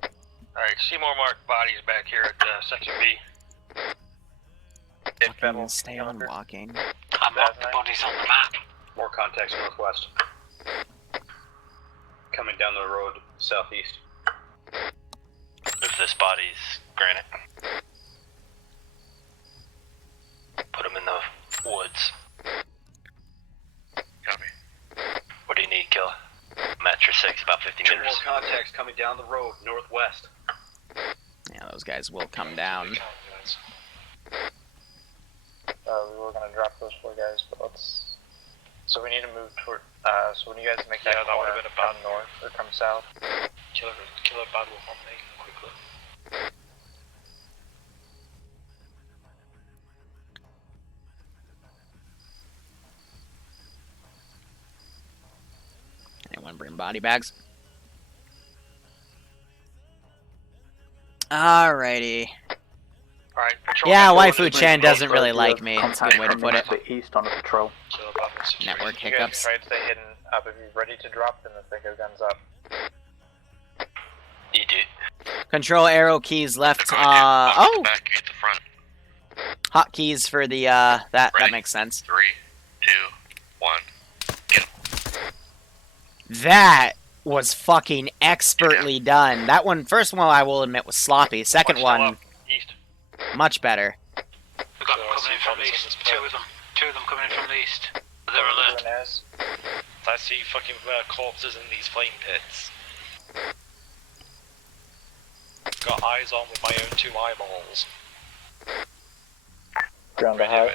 Alright, Seymour marked bodies back here at section B. Fucking stay on walking. I marked the bodies on the map. More contacts northwest. Coming down the road southeast. Zeus bodies, Granite. Put them in the woods. Copy. What do you need, Killer? Metro 6, about 50 Two meters. more contacts coming down the road, northwest. Yeah, those guys will come down. We were gonna drop those 4 guys, but let's. So we need to move toward. So when you guys make that Yeah, that corner, would've been a bad come north or come south. Killer bad wolf on me, quickly. Anyone bring body bags? Alrighty. Alright, Yeah, Waifu Chan doesn't really like me. It's a good way to put it. To the east on a patrol. Network You guys hiccups. try to stay hidden up. If you're ready to drop, then the go guns up. You do. Control arrow keys left. Oh! Back, you at the front. Hotkeys for the, that makes sense. 3, 2, 1. That was fucking expertly done. That one, first one I will admit was sloppy. Second one, East. much better. We got them coming in from the east. 2 of them. 2 of them coming in from the east. They're alert. I see fucking corpses in these flame pits. Got eyes on with my own 2 eyeballs. Ground to high.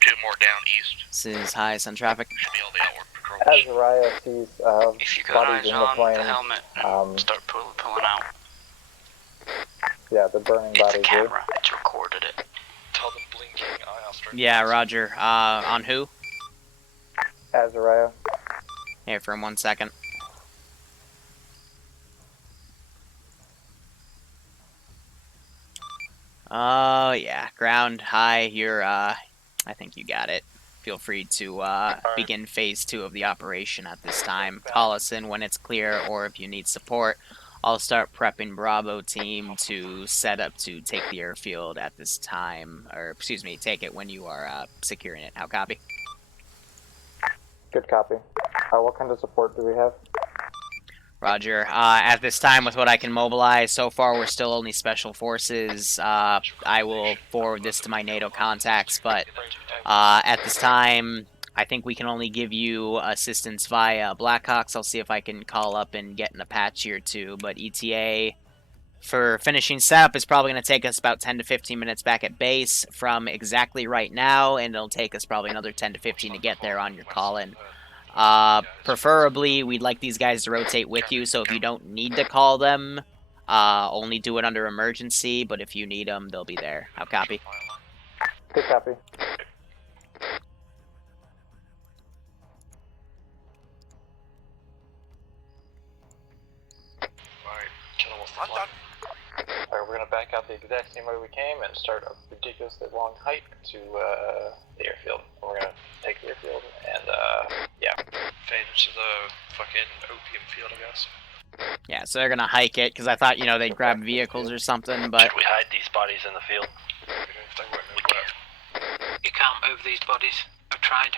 2 more down east. This is high sun traffic. Should be all the outward patrol. Azariah sees If you got bodies eyes in the on plane. the helmet, start pulling out. Yeah, the burning It's a bodies here. camera. It's recorded it. Tell them blinking eye after. Yeah, roger. On who? Azariah. Here for 1 second. Oh, yeah. Ground, high, you're, I think you got it. Feel free to, begin phase 2 of the operation at this time. Call us in when it's clear, or if you need support, I'll start prepping Bravo team to set up to take the airfield at this time. Or, excuse me, take it when you are, securing it. How copy? Good copy. What kind of support do we have? Roger. At this time, with what I can mobilize, so far we're still only special forces. I will forward this to my NATO contacts, but at this time, I think we can only give you assistance via Blackhawks. I'll see if I can call up and get an Apache or 2, but ETA for finishing setup is probably going to take us about 10 to 15 minutes back at base from exactly right now, and it'll take us probably another 10 to 15 to get there on your call-in. Preferably, we'd like these guys to rotate with you, so if you don't need to call them, only do it under emergency, but if you need them, they'll be there. How copy? Good copy. Alright, we're gonna back out the exact same way we came and start a ridiculously long hike to the airfield. We're gonna take the airfield and yeah. Fade into the fucking opium field, I guess. Yeah, so they're gonna hike it, because I thought, you know, they'd grab vehicles or something, but... Should we hide these bodies in the field? We can. You can't move these bodies. I've tried.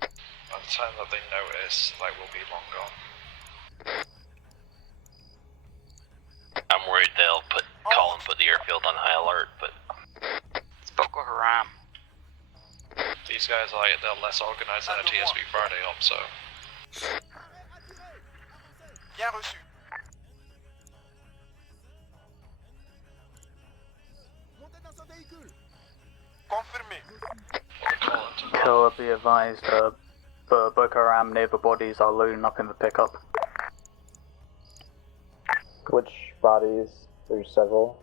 By the time that they notice, like, we'll be long gone. I'm worried they'll call and put the airfield on high alert, but... It's Boko Haram. These guys are like, they're less organized than a TSB Friday op, so... Bien reçu. Montez dans un véhicule. Confirmé. Killer, be advised, the Boko Haram near the bodies are loading up in the pickup. Which bodies? There's several.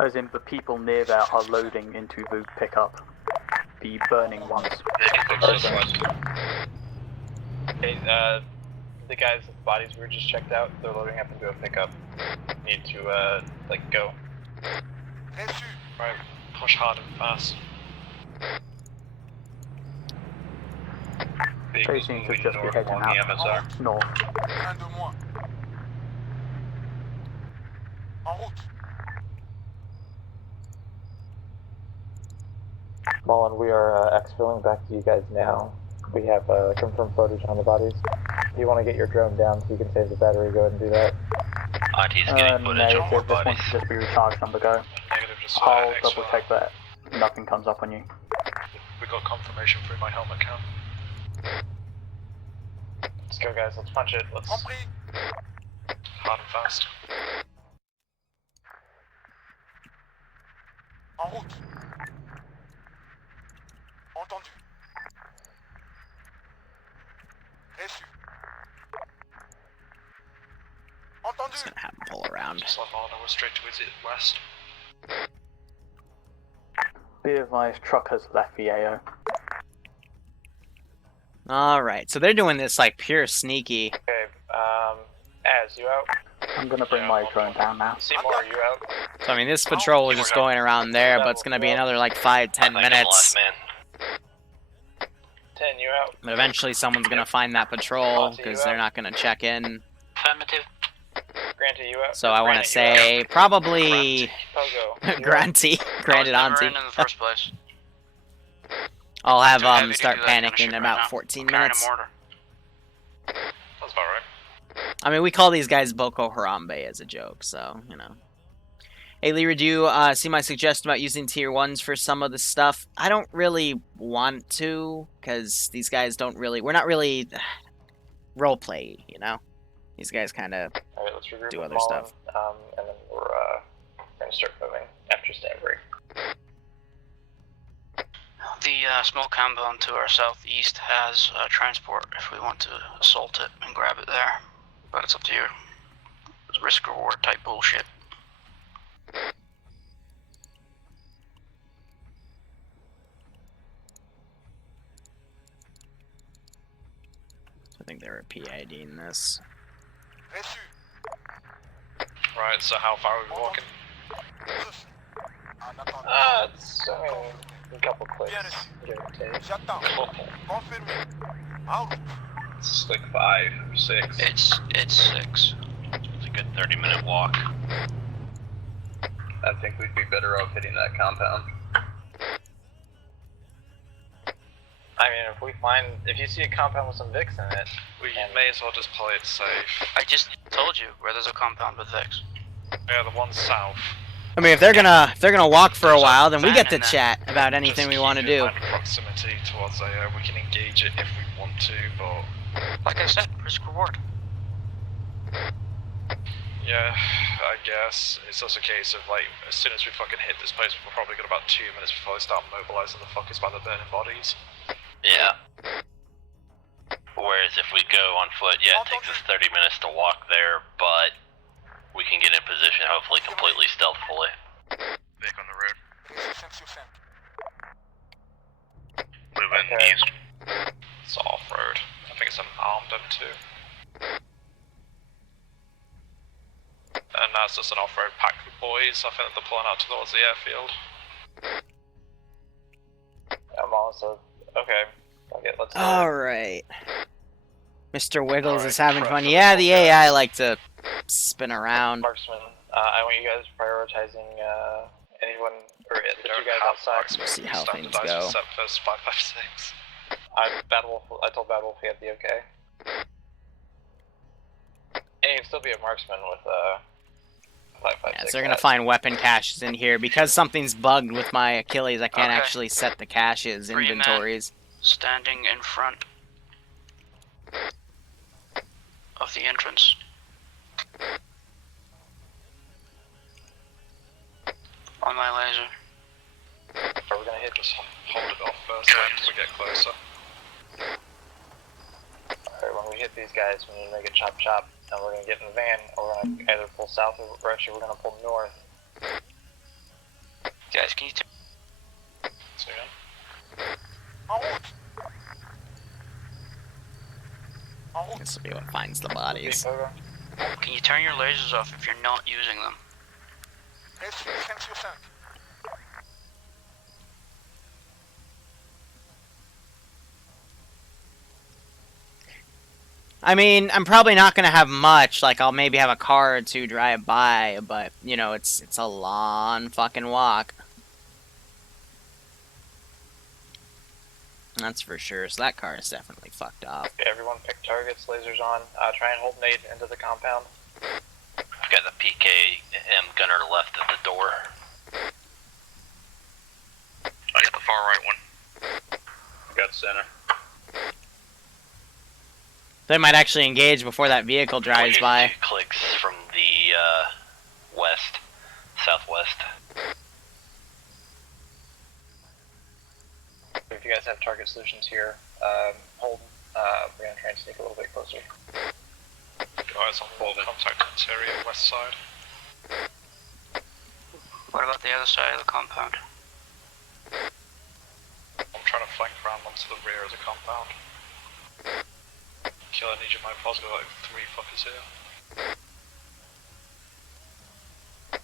As in, the people near there are loading into the pickup. The burning ones. Okay, the guys with the bodies we were just checked out, they're loading up into a pickup. Need to, like, go. Right, push hard and fast. They seem to just be heading out north. Un de moins. En route. Mullen, we are exfilling back to you guys now. We have confirmed footage on the bodies. If you want to get your drone down so you can save the battery, go ahead and do that. IT's getting footage on more Negative, this one bodies. should just be recharged on the go. Negative, just I'll exfil. double check that nothing comes up on you. We got confirmation through my helmet cam. Let's go, guys. Let's punch it. Let's. Hard and fast. En route. Entendu. Reçu. Entendu. Just gonna have him pull around. Just let Lana, we're straight to exit west. Be advised, truck has left the AO. Alright, so they're doing this like pure sneaky. Okay, Az, you out? I'm gonna bring my drone down now. Seymour, are you out? So I mean, this patrol is just going around there, but it's gonna be another like 5-10 minutes. 10, you out? But eventually someone's gonna find that patrol, because they're not gonna check in. Affirmative. Granted, you out? So I want to say probably Pogo. Granty, granted auntie. In the first place. I'll have Too heavy to start do that kind of panicking shit in right about now. 14 Carrying a minutes. mortar. That's about right. I mean, we call these guys Boko Harambe as a joke, so you know. Hey, Liru, do you see my suggestion about using tier 1s for some of the stuff? I don't really want to, because these guys don't really... We're not really roleplay, you know? These guys kind of Alright, let's regroup do with other Mullen, stuff. and then we're gonna start moving after stand break. The small compound to our southeast has transport if we want to assault it and grab it there. But it's up to you. It's risk reward type bullshit. I think they were PIDing this. Right, so how far are we walking? It's, I mean, a couple clicks, give or take. It's like 5 or 6. It's 6. It's a good 30-minute walk. I think we'd be better off hitting that compound. I mean, if you see a compound with some Vicks in it, We may as well just play it safe. I just told you where there's a compound with Vex. Yeah, the one south. I mean, if they're gonna walk for a while, then we get to chat about anything we want to do. Just keep in mind proximity towards we can engage it if we want to, but... Like I said, risk reward. Yeah, I guess. It's just a case of, like, as soon as we fucking hit this place, we've probably got about 2 minutes before they start mobilizing the fuckers by the burning bodies. Yeah. Whereas if we go on foot, yeah, it takes us 30 minutes to walk there, but we can get in position, hopefully completely stealthfully. Back on the road. Moving east. It's off-road. I think it's an armed M2. And that's just an off-road pack of boys. I think they're pulling out towards the airfield. I'm also okay. Let's. Alright. Mr. Wiggles is having fun. Yeah, the AI like to spin around. Marksman, I want you guys prioritizing anyone or the 2 guys outside. See how things Standardized go. for set first 556. I told Bad Wolf he had the okay. And he can still be a marksman with 556. Yeah, so they're gonna find weapon caches in here. Because something's bugged with my Achilles, I can't Okay. actually set the caches, 3 men inventories. standing in front of the entrance. On my laser. So we're gonna hit Just hold it off first until we get closer. Alright, when we hit these guys, we need to make a chop chop, and we're gonna get in the van, or we're gonna either pull south or actually we're gonna pull north. Guys, can you So, This will be what finds the bodies. can you turn your lasers off if you're not using them? I mean, I'm probably not gonna have much. Like, I'll maybe have a car or 2 drive by, but you know, it's a long fucking walk. That's for sure. So that car is definitely fucked up. Okay, everyone pick targets, lasers on. Try and hold Nate into the compound. I've got the PKM gunner left at the door. I got the far right one. I got center. They might actually engage before that vehicle drives by. Clicks from the west, southwest. If you guys have target solutions here, hold. We're gonna try and sneak a little bit closer. Guys on wall contact interior west side. What about the other side of the compound? I'm trying to flank round onto the rear of the compound. Kill, I need you my positive like 3 fuckers here.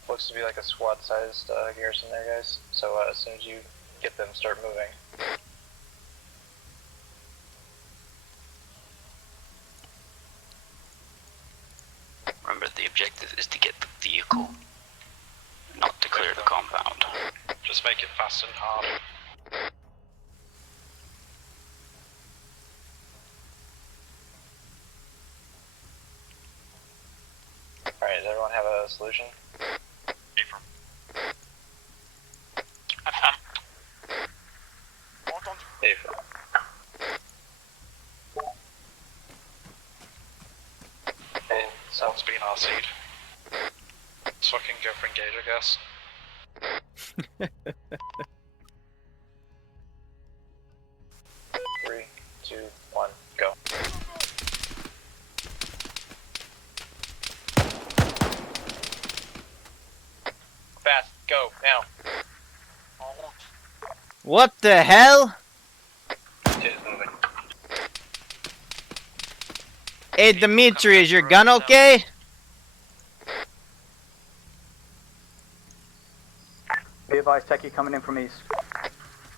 Looks to be like a squad-sized garrison there, guys. So as soon as you get them, start moving. Remember, the objective is to get the vehicle, not to clear the compound. Just make it fast and hard. Alright, does everyone have a solution? Affirm. Affirm. Someone's being RC'd. Let's fucking go for engage, I guess. 3, 2, 1, go. Fast, go, now. What the hell? Moving. Hey Dimitri, is your gun okay? Be advised, techie coming in from east.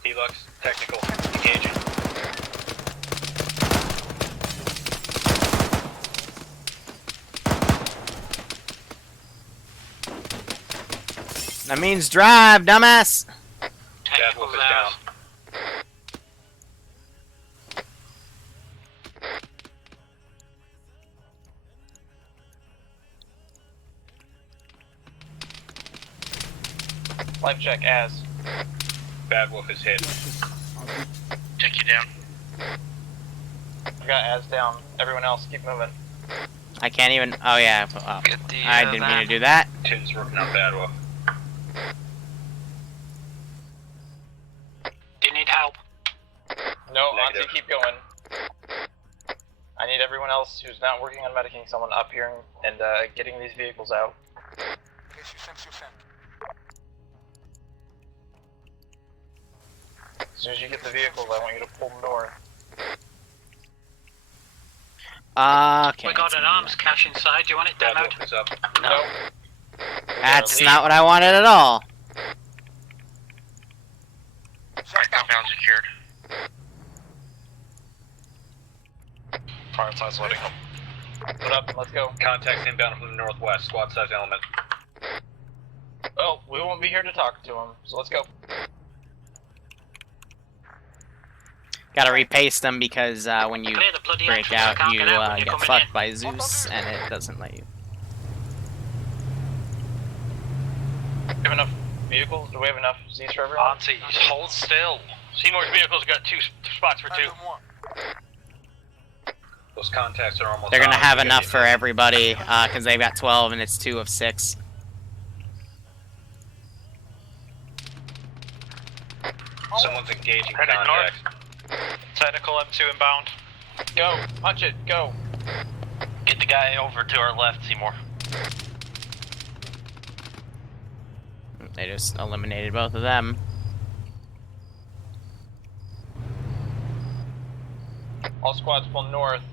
Helux, technical, engaging. That means drive, dumbass. Technical is down. Life check as. Bad Wolf is hit. Take you down. I got as down. Everyone else, keep moving. I can't even. Oh yeah. Oh. I didn't mean to do that. Tin's working on Bad Wolf. Do you need help? No, Auntie, keep going. I need everyone else who's not working on medicing someone up here and getting these vehicles out. As soon as you get the vehicles, I want you to pull north. Okay. We got an arms cache inside. Do you want it demoed? No. That's not what I wanted at all. Alright, compound secured. Prioritize loading up. Put up, let's go. Contacts inbound from the northwest, squad size element. Oh, we won't be here to talk to him, so let's go. Gotta repaste them because when you Clear the bloody break entrance, I out, can't you get out when you're get coming fucked in. by Zeus, and it doesn't let you. Do we have enough vehicles? Do we have enough Z's for everyone? Auntie, hold still. Seymour's vehicle's got 2 spots for 2. Those contacts are almost. They're gonna on. have enough for everybody because they've got 12 and it's 2 of 6. Someone's engaging Heading contacts. Technical M2 inbound. Go, punch it, go. Get the guy over to our left, Seymour. They just eliminated both of them. All squads pull north.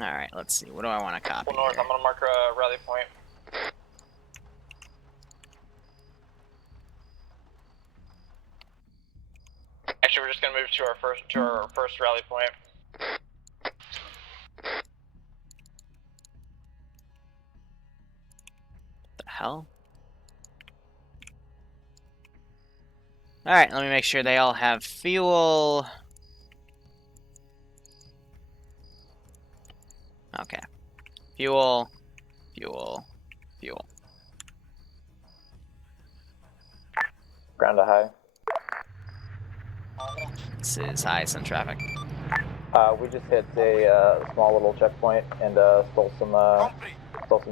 Alright, let's see. What do I want to copy? Pull north. here? I'm gonna mark a rally point. Actually, we're just gonna move to our first rally point. The hell? Alright, let me make sure they all have fuel. Okay. Fuel, fuel, fuel. Ground to high. This is high sun traffic. We just hit a small little checkpoint and stole some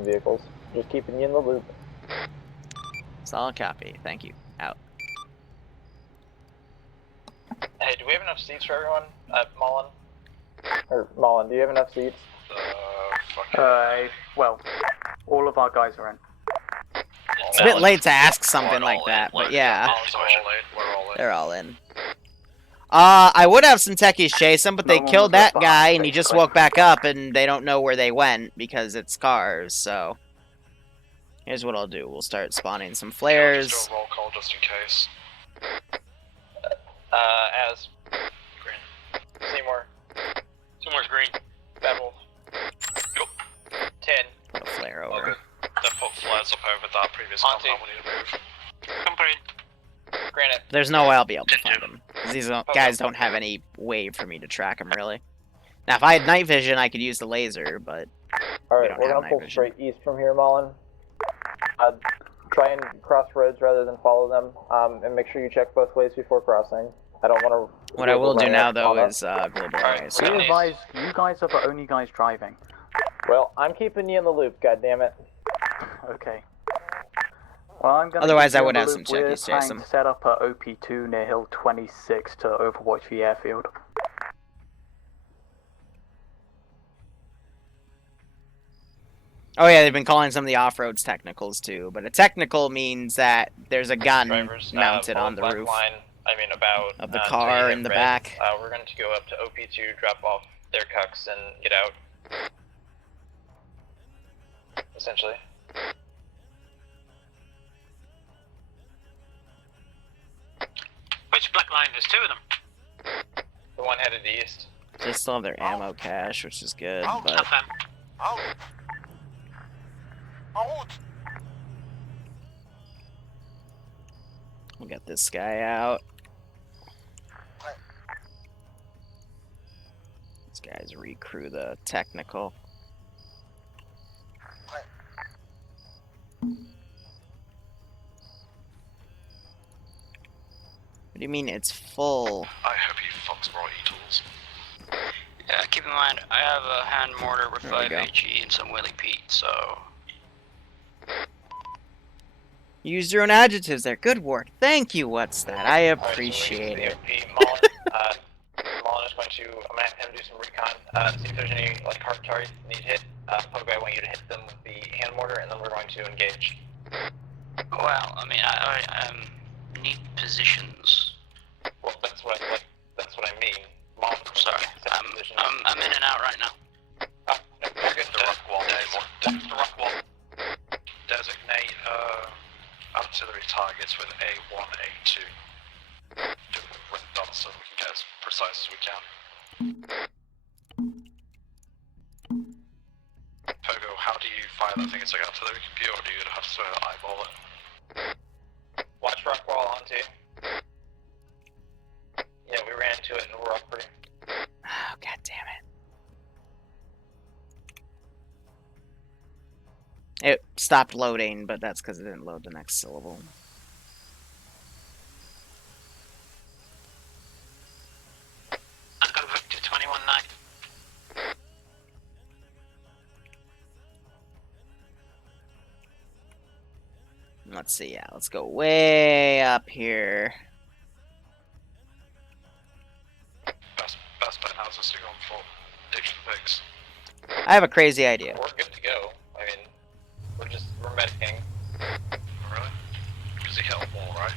vehicles. Just keeping you in the loop. Solid copy. Thank you. Out. Hey, do we have enough seats for everyone at Mullen? Or Mullen, do you have enough seats? Well, all of our guys are in. It's a bit late to ask something like that, but yeah. They're all in. I would have some techies chase them, but they killed that guy and he just woke back up and they don't know where they went because it's cars, so. Here's what I'll do. We'll start spawning some flares. Just do a roll call just in case. As green. Seymour. Seymour's green. Bad Wolf. Yup. 10. Put a flare over. Okay. They put flares up over that previous compound we need to move. Company. Granite. There's no way I'll be able to find them. These guys don't have any way for me to track them, really. Now, if I had night vision, I could use the laser, but Alright, we're gonna pull straight east from here, Mullen. Try and cross roads rather than follow them, and make sure you check both ways before crossing. I don't want to... What I will do now, though, is global eyes. We advise you guys are the only guys driving. Well, I'm keeping you in the loop, goddammit. Okay. Well, I'm gonna Otherwise, keep you I in would the have loop. some checkies We're chase trying them. to set up at OP2 near Hill 26 to overwatch the airfield. Oh yeah, they've been calling some of the off-roads technicals too, but a technical means that there's a gun mounted on the roof of the car in the back. We're going to go up to OP2, drop off their cucks, and get out. Essentially. Which black line? There's two of them. The one headed east. They still have their ammo cache, which is good, but... Out. Out. We'll get this guy out. These guys recrew the technical. What do you mean it's full? I hope he fucks brought e-tools. Yeah, keep in mind, I have a hand mortar with There we 5 go. HE and some Willy Pete, so... You used your own adjectives there. Good work. Thank you, what's that? I appreciate it. Mullen is going to, I'm going to have him do some recon, see if there's any, like, hard targets that need hit. Pogo, I want you to hit them with the hand mortar, and then we're going to engage. Well, I mean, I need positions. Well, that's what I mean. Mullen, Sorry, I'm in and out right now. You're good. The rock wall. The rock wall. Designate artillery targets with A1, A2. Do it with dots so we can get as precise as we can. Pogo, how do you fire that thing? It's like an artillery computer, or do you have to eyeball it? Watch rock wall on T. Yeah, we ran into it and we're up pretty. Oh, god damn it. It stopped loading, but that's because it didn't load the next syllable. I've got Victor 21-9. Let's see, yeah, let's go way up here. Best bet now is just to go on full digital fix. I have a crazy idea. We're good to go. I mean, we're medicing. Really? Because he hit a wall, right?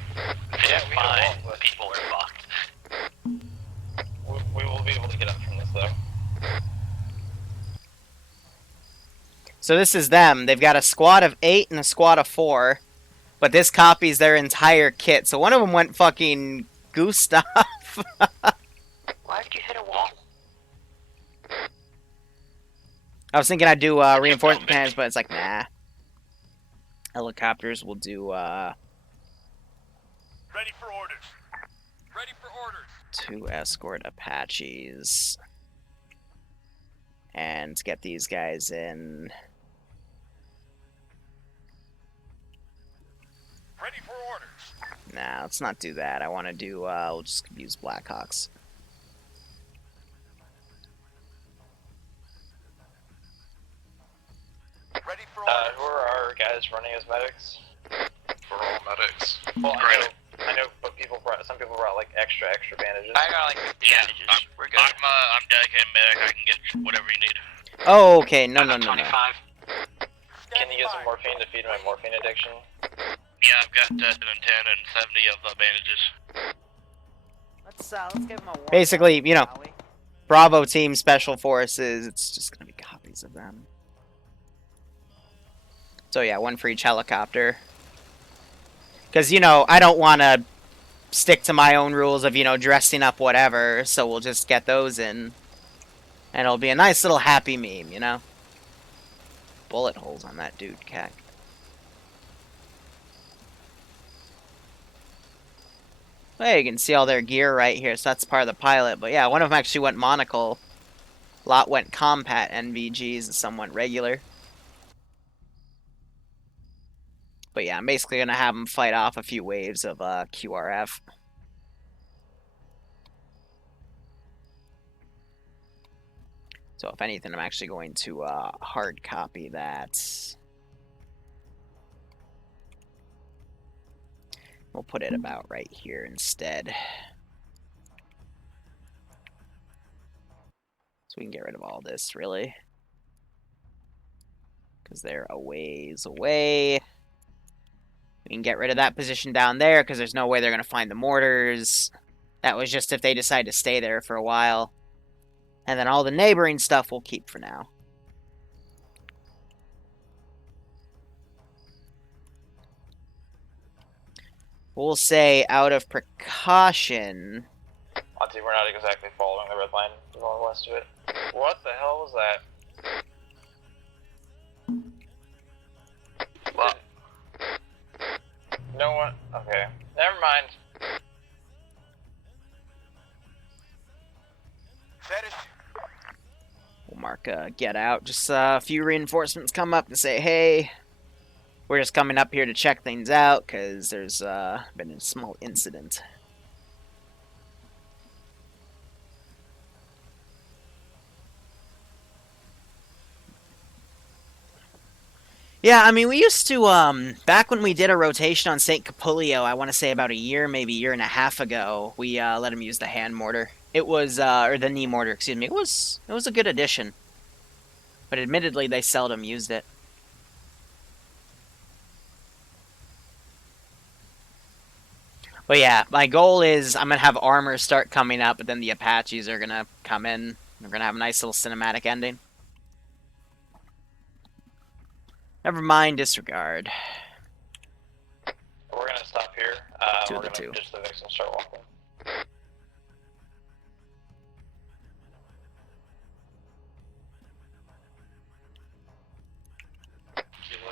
Yeah, we hit a wall, but People are fucked. we will be able to get up from this though. So this is them. They've got a squad of 8 and a squad of 4, but this copies their entire kit. So one of them went fucking Gustav. Why did you hit a wall? I was thinking I'd do reinforcement plans, but it's like, nah. Helicopters will do, Ready for orders. 2 escort Apaches. And get these guys in. Ready for orders. Nah, let's not do that. I want to do, we'll just use Blackhawks. Ready for who are our guys running as medics? We're all medics. Well, I know, but some people brought like extra bandages. I got like 50 bandages. We're good. I'm dedicated medic. I can get whatever you need. Oh, okay. No. 25. Can you get some morphine to feed my morphine addiction? Yeah, I've got 10 and 70 of bandages. Let's give them a warm basically, you know, Bravo Team Special Forces. It's just gonna be copies of them. So yeah, 1 for each helicopter. Because, you know, I don't want to stick to my own rules of, you know, dressing up whatever. So we'll just get those in. And it'll be a nice little happy meme, you know? Bullet holes on that dude, cack. Hey, you can see all their gear right here, so that's part of the pilot. But yeah, one of them actually went monocle. A lot went compat NVGs, and some went regular. But yeah, I'm basically going to have them fight off a few waves of QRF. So if anything, I'm actually going to hard copy that. We'll put it about right here instead. So we can get rid of all this, really. Because they're a ways away. We can get rid of that position down there, because there's no way they're going to find the mortars. That was just if they decide to stay there for a while. And then all the neighboring stuff we'll keep for now. We'll say out of precaution. Auntie, we're not exactly following the red line. We're going west of it. What the hell was that? What? No one. Okay. Never mind. We'll mark get out. Just a few reinforcements come up to say, hey, we're just coming up here to check things out because there's been a small incident. Yeah, I mean, we used to, back when we did a rotation on St. Capulio, I want to say about a year, maybe a year and a half ago, we let him use the hand mortar. It was, or the knee mortar, excuse me. It was a good addition. But admittedly, they seldom used it. But yeah, my goal is I'm going to have armor start coming up, but then the Apaches are going to come in. We're going to have a nice little cinematic ending. Never mind, disregard. We're going to stop here. We're going to ditch the Vix and start walking.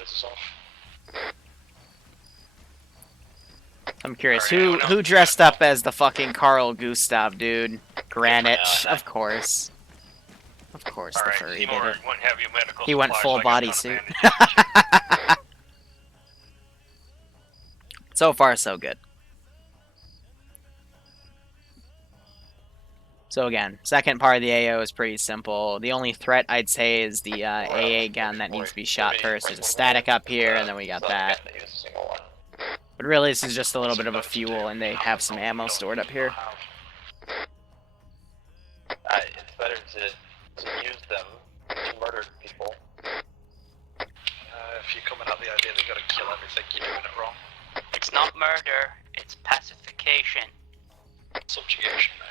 Is off. I'm curious, who dressed up as the fucking Carl Gustav, dude? Granite, of course. Of course, the furry did it. He went full bodysuit. So far, so good. So again, second part of the AO is pretty simple. The only threat I'd say is the AA gun that needs to be shot first. There's a static up here, and then we got that. But really, this is just a little bit of a fuel, and they have some ammo stored up here. It's better to use them to murder people. If you're coming at the idea they gotta kill everything, you're doing it wrong. It's not murder, it's pacification. Subjugation, mate.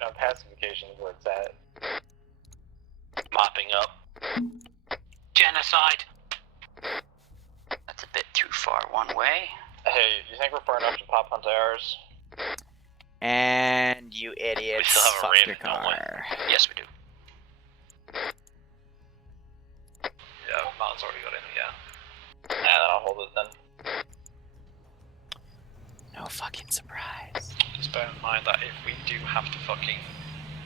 No, pacification is where it's at. Mopping up. Genocide. That's a bit too far one way. Hey, you think we're far enough to pop onto ours? And you idiots, we still have a fuck ramp, your car. Yes, we do. Yeah, Martin's already got in, yeah. Nah, then I'll hold it then. No fucking surprise. Just bear in mind that if we do have to fucking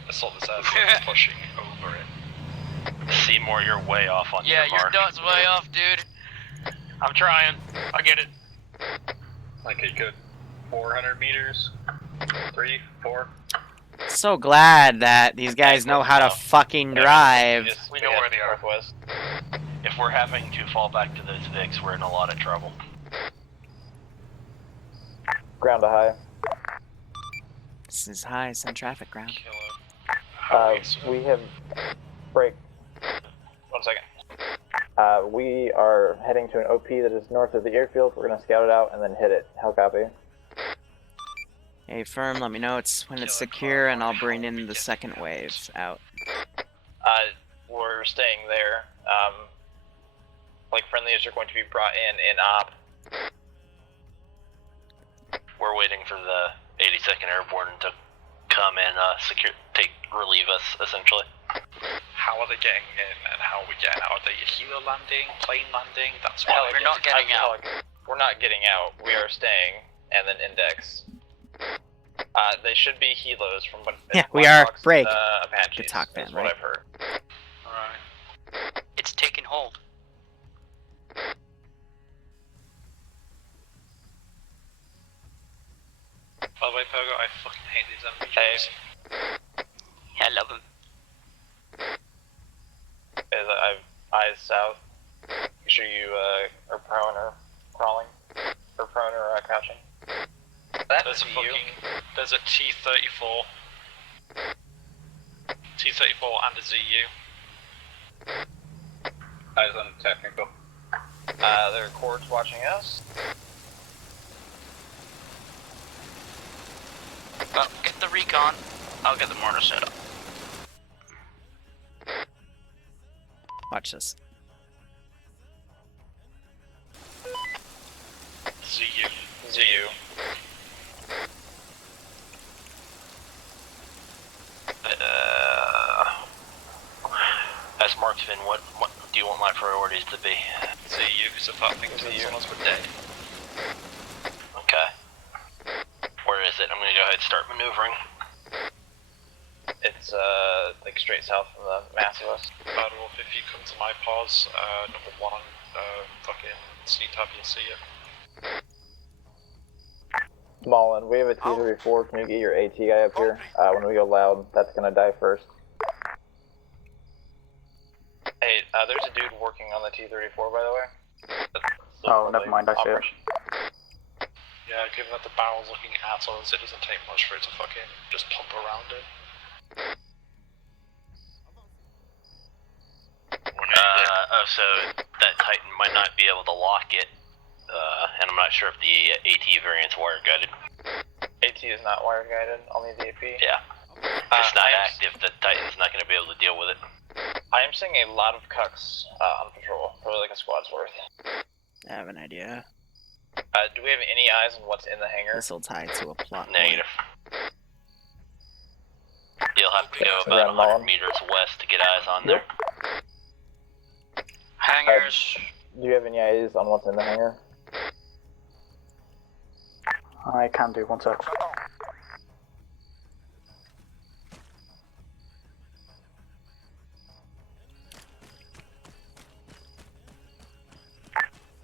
assault this airfield, we're pushing over it. Seymour, you're way off on Yeah, your your mark. dot's way off, dude. I'm trying. I get it. Like a good 400 meters? 3, 4? So glad that these guys know how to fucking drive. We know where they are. Northwest. If we're having to fall back to those Vics, we're in a lot of trouble. Ground to high. This is high, some traffic ground. We have break. 1 second. We are heading to an OP that is north of the airfield. We're gonna scout it out and then hit it. How copy? Hey, firm, let me know when it's secure, and I'll bring in the second waves out. We're staying there. Like friendlies are going to be brought in op. We're waiting for the 82nd Airborne to come and relieve us, essentially. How are they getting in and how are we getting out? Are they helo landing, plane landing? That's Hell, what we're not getting out. We're not getting out. We are staying, and then index. They should be helos from what. Yeah, we are. Break. Apaches. The talk van, is what right? I've heard. Alright. It's taking hold. By the way, Pogo, I fucking hate these MPGs. Yeah, I love them. I've eyes south. Make sure you are prone or crawling, or prone or crouching. There's a T-34. T-34 and a ZU. Eyes on technical. There are cords watching us. Well, get the recon. I'll get the mortar set up. Watch this. ZU. As marksman, what do you want my priorities to be? ZU, because if that thing turns on us, we're dead. Okay. Where is it? I'm gonna go ahead and start maneuvering. It's like straight south from the massive west. Paradrop, if you come to my pause, number 1, fucking C-tab, you'll see it. Mullen, we have a T-34. Can you get your AT guy up here? When we go loud, that's gonna die first. Hey, there's a dude working on the T-34, by the way. Oh, never mind, I see it. Yeah, given that the barrel's looking at us, it doesn't take much for it to fucking just pump around it. So that Titan might not be able to lock it, and I'm not sure if the AT variant's wire guided. AT is not wire guided, only the AP. Yeah. If it's not active, the Titan's not going to be able to deal with it. I am seeing a lot of cucks on patrol, probably like a squad's worth. I have an idea. Do we have any eyes on what's in the hangar? This will tie to a plot Negative. You'll have to go Okay, about around 100 meters west to get eyes on there. Hangars. Do you have any eyes on what's in the hangar? I can do, 1 sec.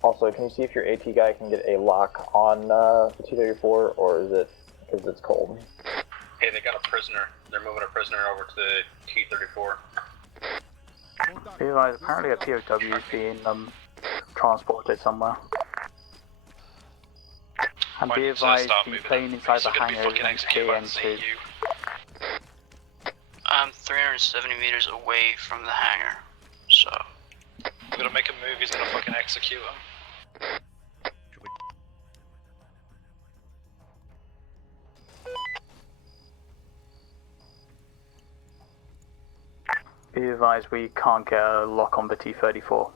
Also, can you see if your AT guy can get a lock on the T-34, or is it because it's cold? Hey, they got a prisoner. They're moving a prisoner over to the T-34. Realize apparently a POW is being transported somewhere. And be advised, the plane inside the hangar is KN2. I'm 370 meters away from the hangar, so... We're gonna make a move, he's gonna fucking execute him. Be advised, we can't get a lock on the T-34.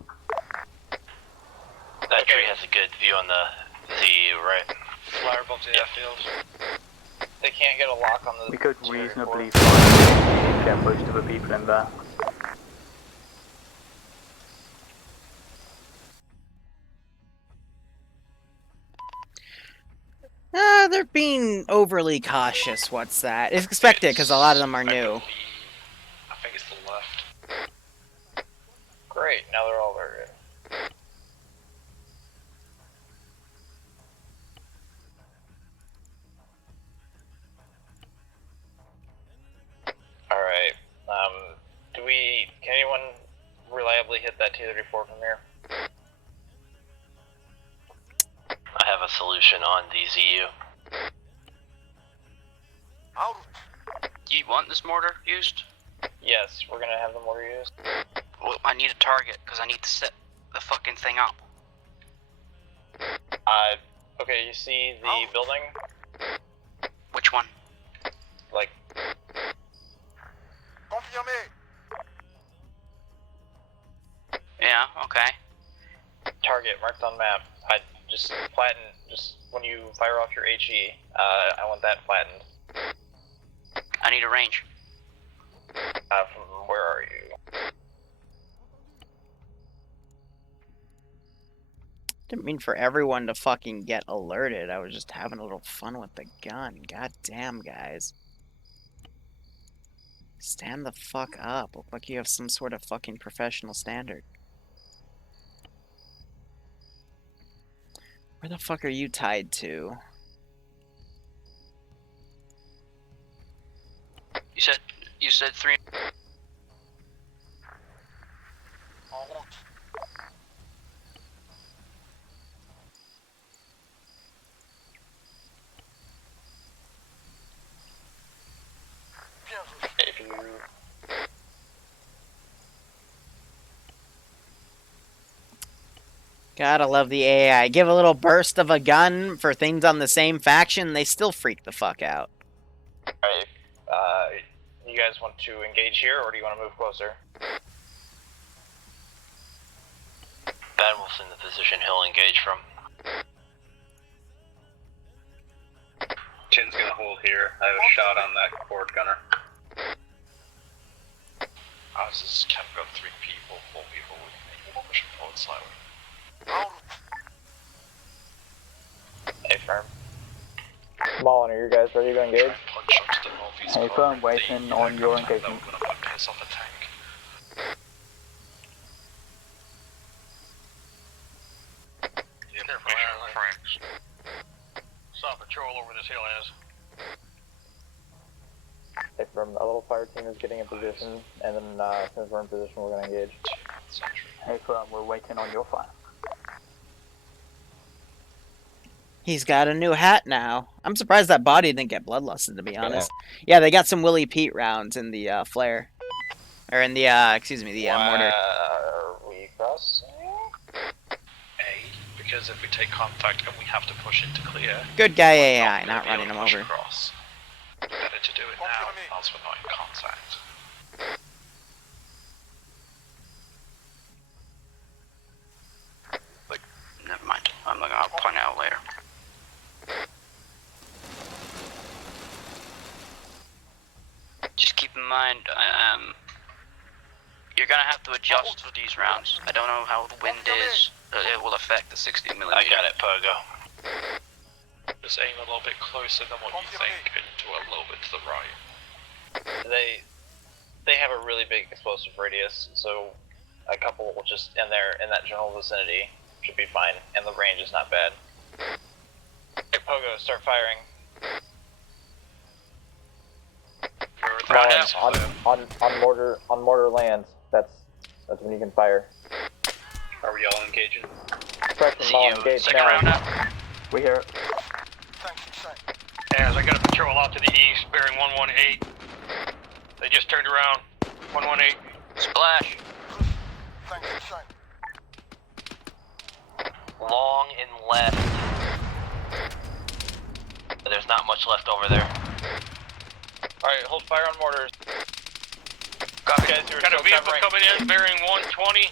That tree has a good view on the ZU, right? Flare above the airfield. They can't get a lock on the We could reasonably find and get most of the people in there. They're being overly cautious. What's that? It's expected because a lot of them are new. I think it's the left. Great, now they're all very good. Alright, can anyone reliably hit that T-34 from here? I have a solution on DZU. You want this mortar used? Yes, we're gonna have the mortar used. Well, I need a target, because I need to set the fucking thing up. Okay, you see the building? Which one? Like... Yeah, okay. Target marked on map. I just flatten, when you fire off your HE, I want that flattened. I need a range. From where are you? Didn't mean for everyone to fucking get alerted. I was just having a little fun with the gun. God damn, guys. Stand the fuck up. Look like you have some sort of fucking professional standard. Where the fuck are you tied to? You said 3. If you... Gotta love the AI. Give a little burst of a gun for things on the same faction, they still freak the fuck out. Alright, you guys want to engage here, or do you want to move closer? Bad Wolf's in the position he'll engage from. Chin's gonna hold here. I have a shot on that cord gunner. Ours is camp got 3 people, 4 people. We're pushing forward slightly. Hey, firm. Small, are you guys ready to engage? Hey, firm, waiting on your engagement. Piss off a tank. Yeah, careful, Franks. Stop patrol over this hill is. Hey, firm, a little fire team is getting in position, and then as soon as we're in position, we're going to engage. Hey, firm, we're waiting on your fire. He's got a new hat now. I'm surprised that body didn't get bloodlusted, to be honest. Yeah, they got some Willie Pete rounds in the flare. Or in the, excuse me, the mortar. Are we cross? Because if we take contact and we have to push into clear... Good guy AI, not running him over. Across. Better to do it now, else we're not in contact. Never mind. I'll point out later. Just keep in mind, you're gonna have to adjust for these rounds. I don't know how the wind is. It will affect the 60mm. I got it, Pogo. Just aim a little bit closer than what you think, and to a little bit to the right. They have a really big explosive radius, so a couple will just in that general vicinity should be fine, and the range is not bad. Hey, Pogo, start firing. On mortar lands. That's when you can fire. Are we all engaging? Freshman ball engage now. We hear it. As I got a patrol out to the east, bearing 118. They just turned around. 118. Splash. Long and left. There's not much left over there. Alright, hold fire on mortars. Copy. Got a vehicle coming in, bearing 120.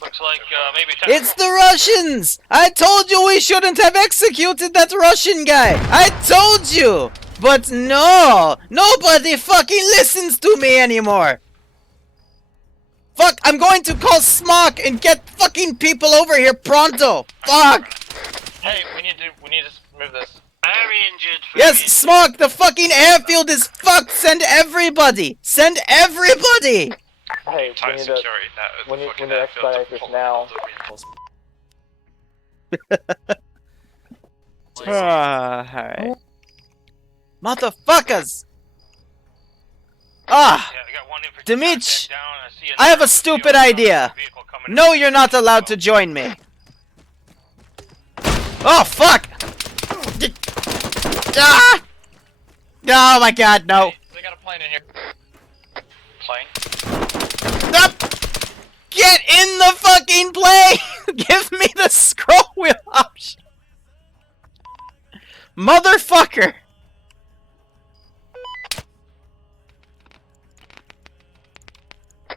Looks like maybe... It's the Russians! I told you we shouldn't have executed that Russian guy! I told you! But no! Nobody fucking listens to me anymore! Fuck, I'm going to call Smock and get fucking people over here pronto! Fuck! Hey, we need to move this. injured. Yes, Smog, the fucking airfield is fucked! Send everybody! Send everybody! Hey, we need to, we need to expedite this now. Alright. Motherfuckers! Ah! Dimitri! I have a stupid idea! No, you're not allowed to join me! Oh, fuck! Ah! Oh my god, no. They got a plane in here. Plane? Stop! Get in the fucking plane! Give me the scroll wheel option! Motherfucker!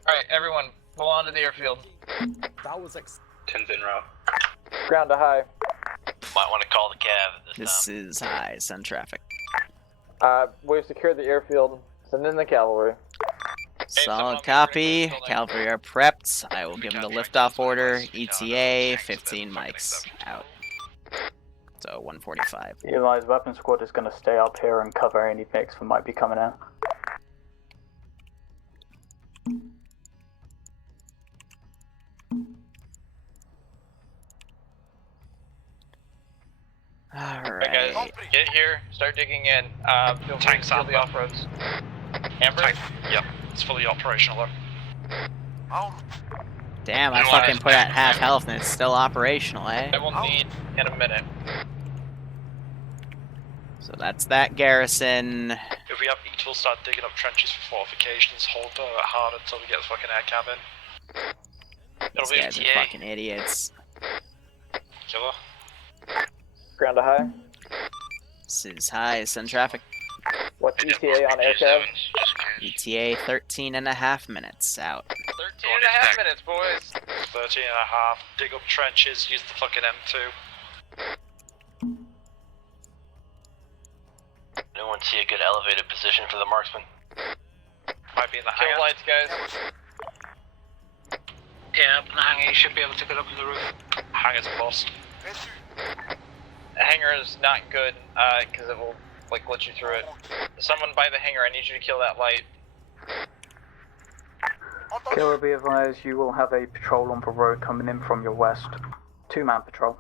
Alright, everyone, pull onto the airfield. That was 10's en route. Ground to high. Might want to call the cab at this This is high, send traffic. We've secured the airfield. Send in the cavalry. Solid copy. Cavalry are prepped. I will give them the liftoff order. ETA, 15 mics. Out. So, 145. Eli's weapon squad is going to stay up here and cover any mix that might be coming in. Alright. Hey guys, get here, start digging in. Feel free to steal the off-roads. Amber? Yep, it's fully operational though. Damn, I fucking put at half health and it's still operational, eh? I will need in a minute. So that's that garrison. If we have each, we'll start digging up trenches for fortifications. Hold hard until we get the fucking air cab in. It'll These be guys are TA. fucking idiots. Killer. Ground to high. This is high, send traffic. What's ETA on air cab? ETA 13 and a half minutes out. 13 and a half minutes, boys. 13 and a half. Dig up trenches, use the fucking M2. Anyone see a good elevated position for the marksman? Might be in the Kill hangar. lights, guys. Yeah, up in the hangar, you should be able to get up on the roof. Hangar's a bust. The hangar is not good, because it will, like, let you through it. Someone by the hangar, I need you to kill that light. Killer, be advised, you will have a patrol on the road coming in from your west. 2-man patrol.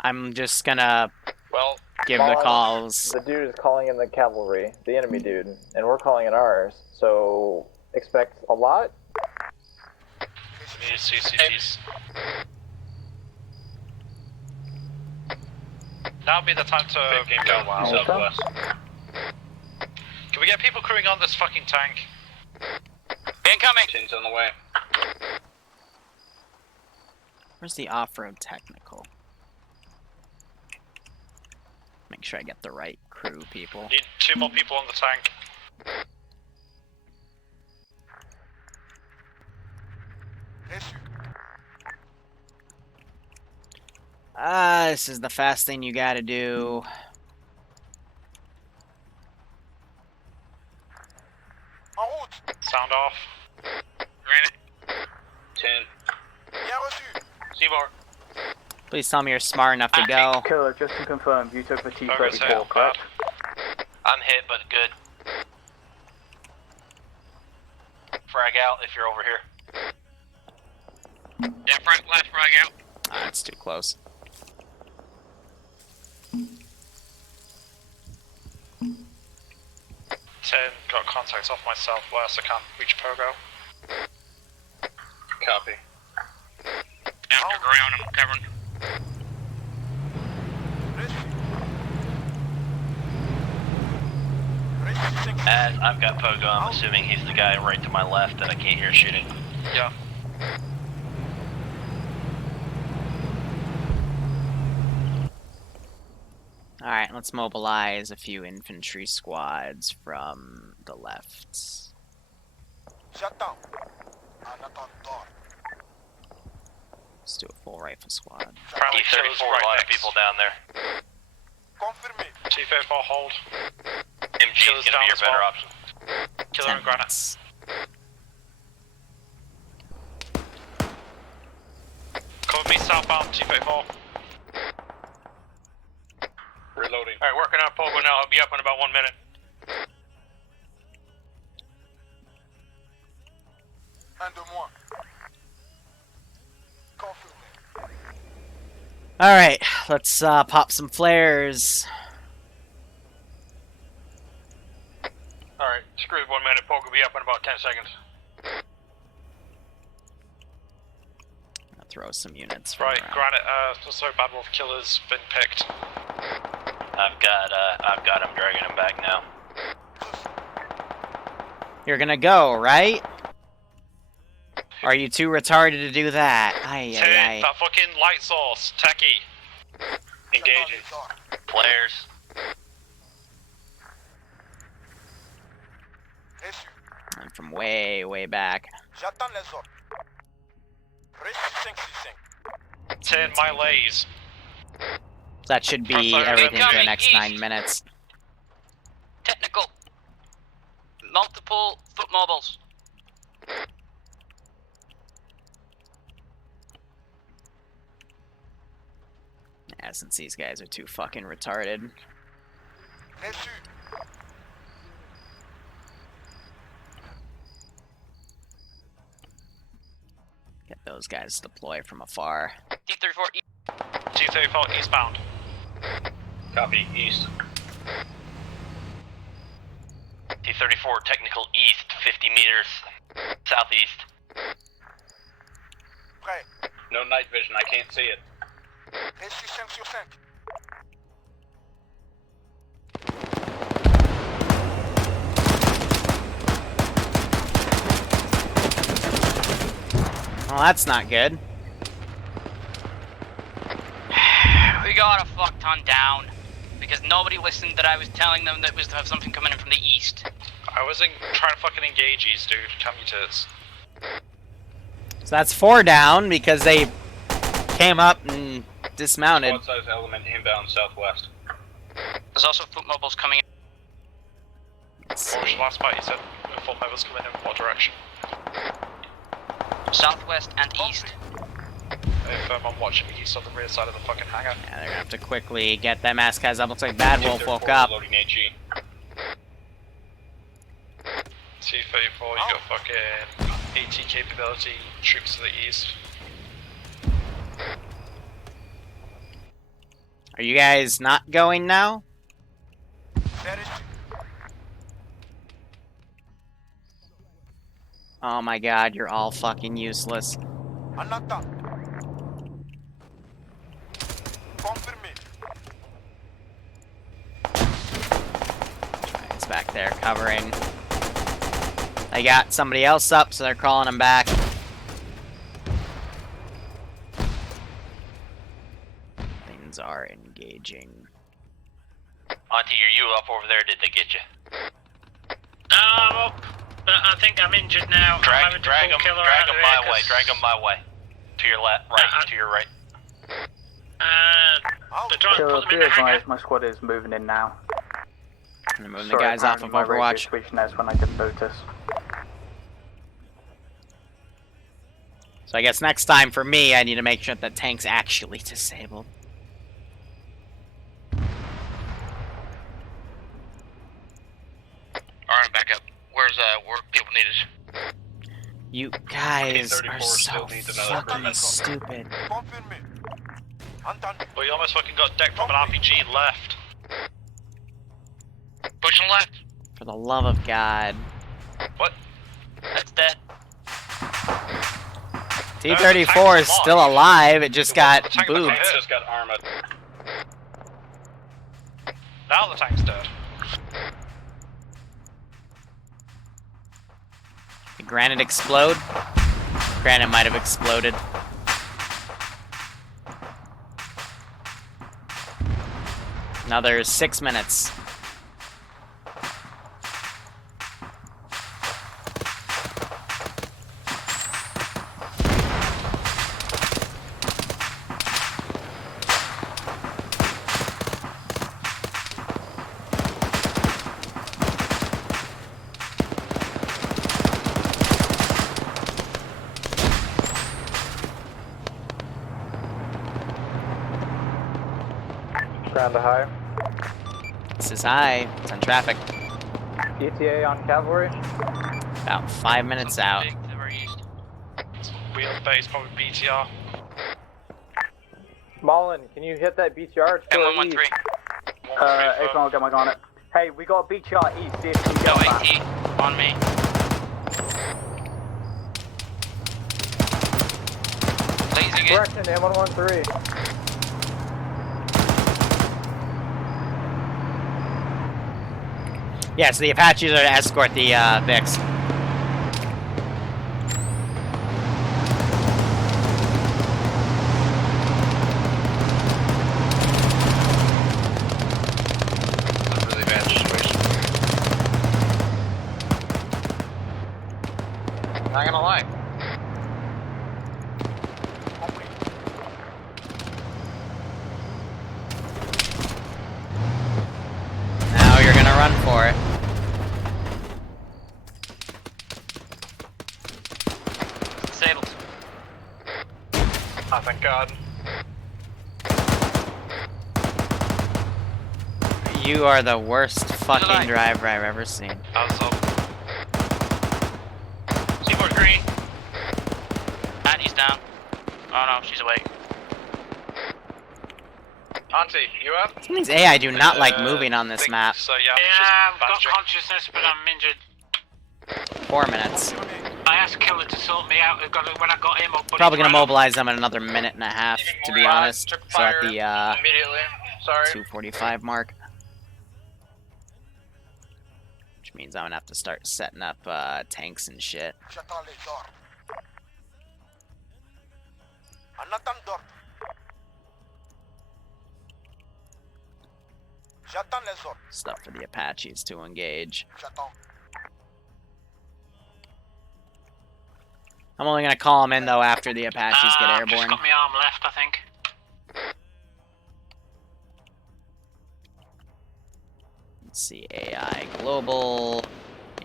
I'm just gonna Well, give the calls. The dude is calling in the cavalry, the enemy dude, and we're calling in ours. So expect a lot. Need CCTs. Now would be the time to go wild. Southwest. Can we get people crewing on this fucking tank? Incoming! Chains on the way. Where's the off-road technical? Make sure I get the right crew people. Need 2 more people on the tank. This is the fast thing you gotta do. Sound off. Granite. 10. Seaboard. Please tell me you're smart enough to go. Killer, just to confirm, you took the T-34, correct? I'm hit, but good. Frag out if you're over here. Yeah, last frag out. Ah, it's too close. Got contacts off my southwest. I can't reach Pogo. Copy. After ground, I'm covering. As I've got Pogo, I'm assuming he's the guy right to my left that I can't hear shooting. Yeah. Alright, let's mobilize a few infantry squads from the left. Shut down. Let's do a full rifle squad. T-34, a lot of people down there. T-34, hold. MG is gonna be your better option. Killer and Granite. Cover me southbound, T-34. Reloading. Alright, working on Pogo now. I'll be up in about 1 minute. Alright, let's pop some flares. Alright, screw it, 1 minute. Pogo will be up in about 10 seconds. I'll throw some units. Right, Granite, so Bad Wolf Killer's been picked. I've got him, dragging him back now. You're gonna go, right? Are you too retarded to do that? Aye, aye, aye. That fucking light source, techie. Engaging. Flares. I'm from way, way back. J'attends les ordres. Riche 565. 10 miles. That should be everything for the next 9 minutes. Technical. Multiple foot mobiles. Yeah, since these guys are too fucking retarded. Get those guys to deploy from afar. T-34 eastbound. Copy, east. T-34 technical east, 50 meters southeast. No night vision, I can't see it. Reçu 5 sur 5. Well, that's not good. We got a fuck ton down because nobody listened that I was telling them that was to have something coming in from the east. I wasn't trying to fucking engage these, dude. Come you tits. So that's 4 down because they came up and dismounted. Squad size element inbound southwest. There's also foot mobiles coming in. What was your last part? You said full mobiles coming in what direction? Southwest and east. If I'm watching east on the rear side of the fucking hangar. Yeah, they're gonna have to quickly get them ass guys up. Looks like Bad Wolf woke up. Loading HE. T-34, you got fucking AT capability, troops to the east. Are you guys not going now? Oh my god, you're all fucking useless. Guys back there covering. They got somebody else up, so they're calling him back. Things are engaging. Auntie, are you up over there? Did they get you? I'm up, but I think I'm injured now. Drag them my way. Drag them my way. To your left, right. To your right. Killer, be advised, my squad is moving in now. They're moving the guys off of Overwatch. That's when I didn't notice. So I guess next time for me, I need to make sure that tank's actually disabled. Alright, back up. Where's where people need us? You guys are so fucking stupid. Well, you almost fucking got decked from an RPG left. Pushing left. For the love of God. What? That's dead. T-34 is still alive, it just got booped. It just got Arma. Now the tank's dead. Did Granite explode? Granite might have exploded. Another 6 minutes. ground to high. This is high. It's on traffic. ETA on cavalry. About 5 minutes out. Wheel base, probably BTR. Marlin, can you hit that BTR? It's still east. April, I'll get my on it. Hey, we got BTR east. See if you can get that. On me. Correction, M113. Yeah, so the Apaches are to escort the Vics. That's a really bad situation. Not gonna lie. Now you're gonna run for it. Disabled. Oh, thank God. You are the worst fucking driver I've ever seen. C4's green. Annie's down. Oh no, she's awake. Auntie, you up? Some of these AI do not like moving on this map. So yeah, I've got consciousness, but I'm injured. 4 minutes. I asked Killer to sort me out. When I got him up, but Probably gonna mobilize them in another minute and a half, to be honest. So at the Immediately. Sorry. 2:45 mark. Which means I'm gonna have to start setting up tanks and shit. Stuff for the Apaches to engage. I'm only gonna call them in though after the Apaches get Just airborne. got my arm left, I think. Let's see, AI global.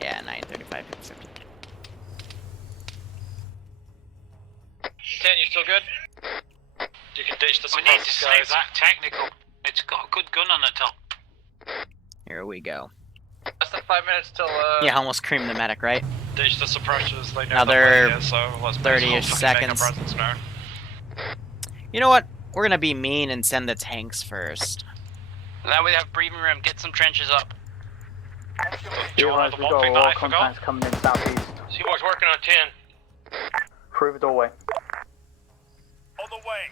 Yeah, 935, 50. 10, you still good? You can ditch the We need to suppressors, save guys. that technical. It's got a good gun on the top. Here we go. Less than 5 minutes till, Yeah, almost creamed the medic, right? Ditch the suppressors, they know Another that we're here, so let's 30-ish seconds. presence known. You know what? We're gonna be mean and send the tanks first. That way we have breathing room. Get some trenches up. We got all contacts coming in southeast. C4's working on 10. Through the doorway. On the way.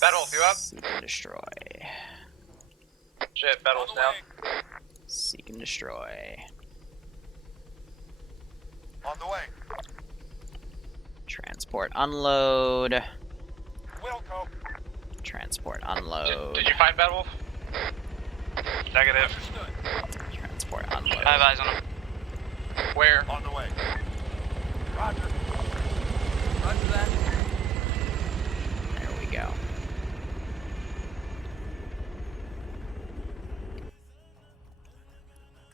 Battle, you up? Seek and destroy. Shit, battle's down. Seek and destroy. On the way. Transport unload. Wilco. Transport unload. Did you find Battle? Negative. Transport unload. I have eyes on him. Where? On the way. Roger. Roger that. There we go.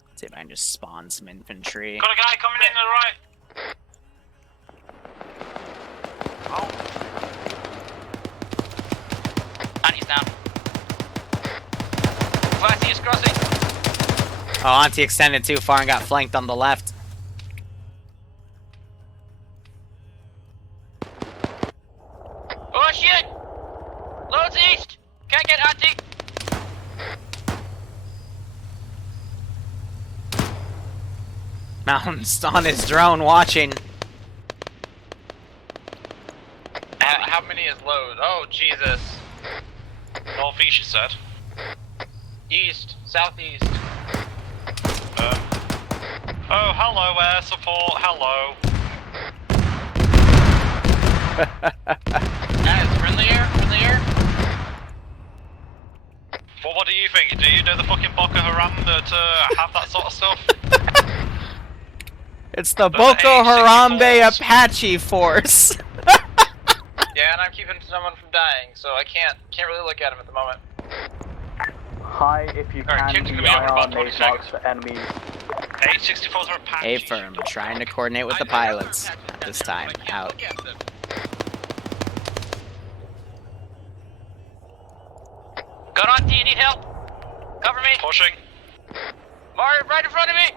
Let's see if I can just spawn some infantry. Got a guy coming in to the right. Annie's down. Flatty is crossing. Oh, Auntie extended too far and got flanked on the left. Oh shit! Loads east! Can't get Auntie! Mountain's on his drone watching. How many is load? Oh, Jesus. Northeast, you said? East, southeast. Oh, hello, air support, hello. Guys, friendly air? Friendly air? Well, what do you think? Do you know the fucking Boko Haram that have that sort of stuff? It's the Boko Harambe Apache force. Yeah, and I'm keeping someone from dying, so I can't really look at him at the moment. Hi, if you can, kids the gonna be over about IR 20 mailbox for enemies. 864s are Apache. A firm, trying to coordinate with the pilots at this time. Out. Gun on T, you need help? Cover me. Pushing. Mario, right in front of me!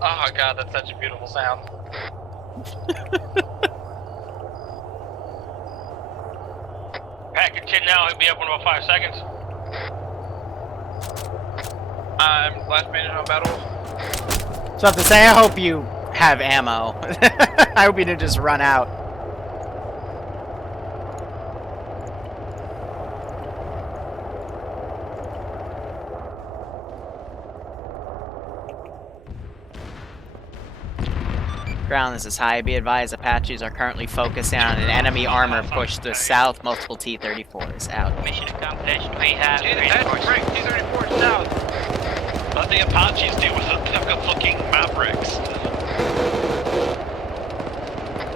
Oh my god, that's such a beautiful sound. Pack your kid now, he'll be up in about 5 seconds. I'm last minute on battle. So I have to say, I hope you have ammo. I hope you didn't just run out. Ground, this is high. Be advised, Apaches are currently focusing on an enemy armor push to the south. Multiple T-34s out. Mission accomplished. We have reinforcements. T-34 south. Let the Apaches deal with it. They've got fucking Mavericks.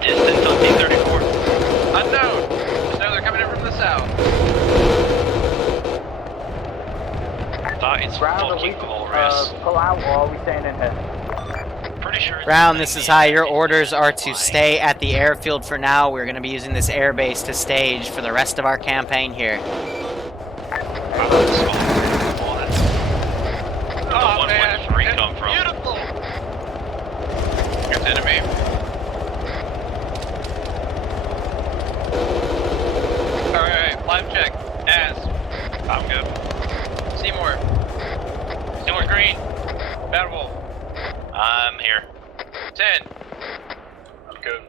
Distance on T-34. Unknown. No, they're coming in from the south. That is fucking glorious. Pull out, or are we staying in here? Ground, this is high. Your orders are to stay at the airfield for now. We're going to be using this airbase to stage for the rest of our campaign here. Oh man, it's beautiful! Here's enemy. Alright, live check. As. I'm good. Seymour. Seymour Green. Bad Wolf. I'm here. 10. I'm good.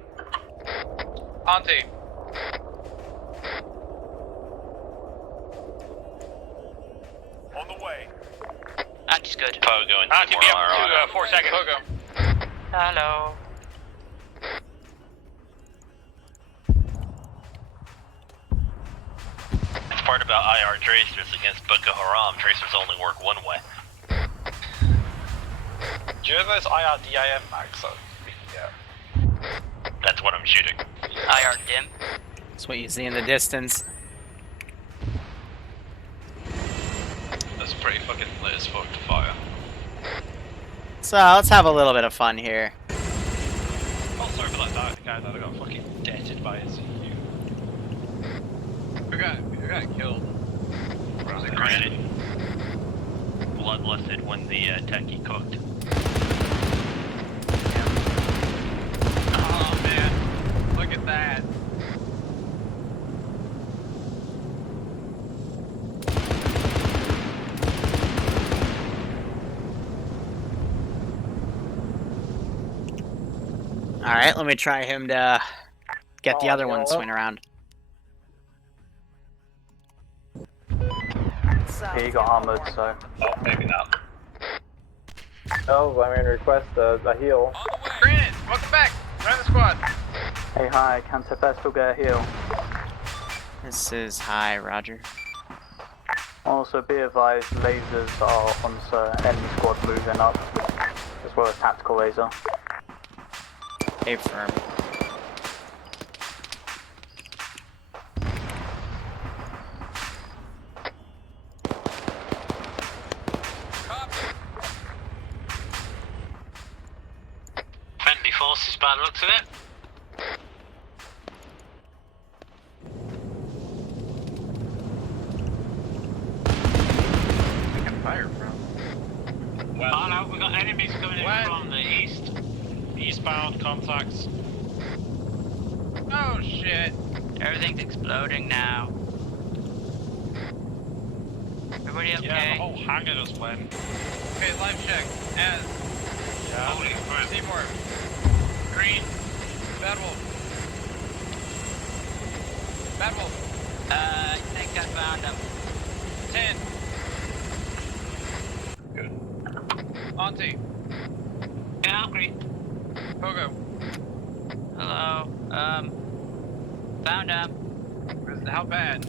Auntie. On the way. Auntie's good. Pogo and Auntie, be up to 4 seconds. Pogo. Hello. It's part about IR tracers against Boko Haram. Tracers only work one way. Do you have those IRDIM mags? Yeah. That's what I'm shooting. IR dim. That's what you see in the distance. That's pretty fucking lit as fuck to fire. So let's have a little bit of fun here. Oh, sorry for that guy that I got fucking deaded by his EU. Who got killed? Was it granted? Bloodlusted when the techie cooked. Oh man, look at that. Alright, let me try him to get the other one to swing around. Here you got armored, so. Oh, maybe not. Oh, I'm going to request a heal. Granted, welcome back. Run the squad. Hey, hi, can Tempest get a heal? This is high, Roger. Also, be advised, lasers are on enemy squad moving up, as well as tactical laser. A firm. Friendly forces by the looks of it. We can fire from. Well, oh no, we've got enemies coming in from the east. Eastbound contacts. Oh shit. Everything's exploding now. Everybody okay? Yeah, the whole hangar just went. Okay, live check. As. Yeah. Holy crap. Seymour. Green. Bad Wolf. Bad Wolf. I think I found him. 10. Good. Auntie. Yeah, Green. Pogo. Hello. Found him. How bad?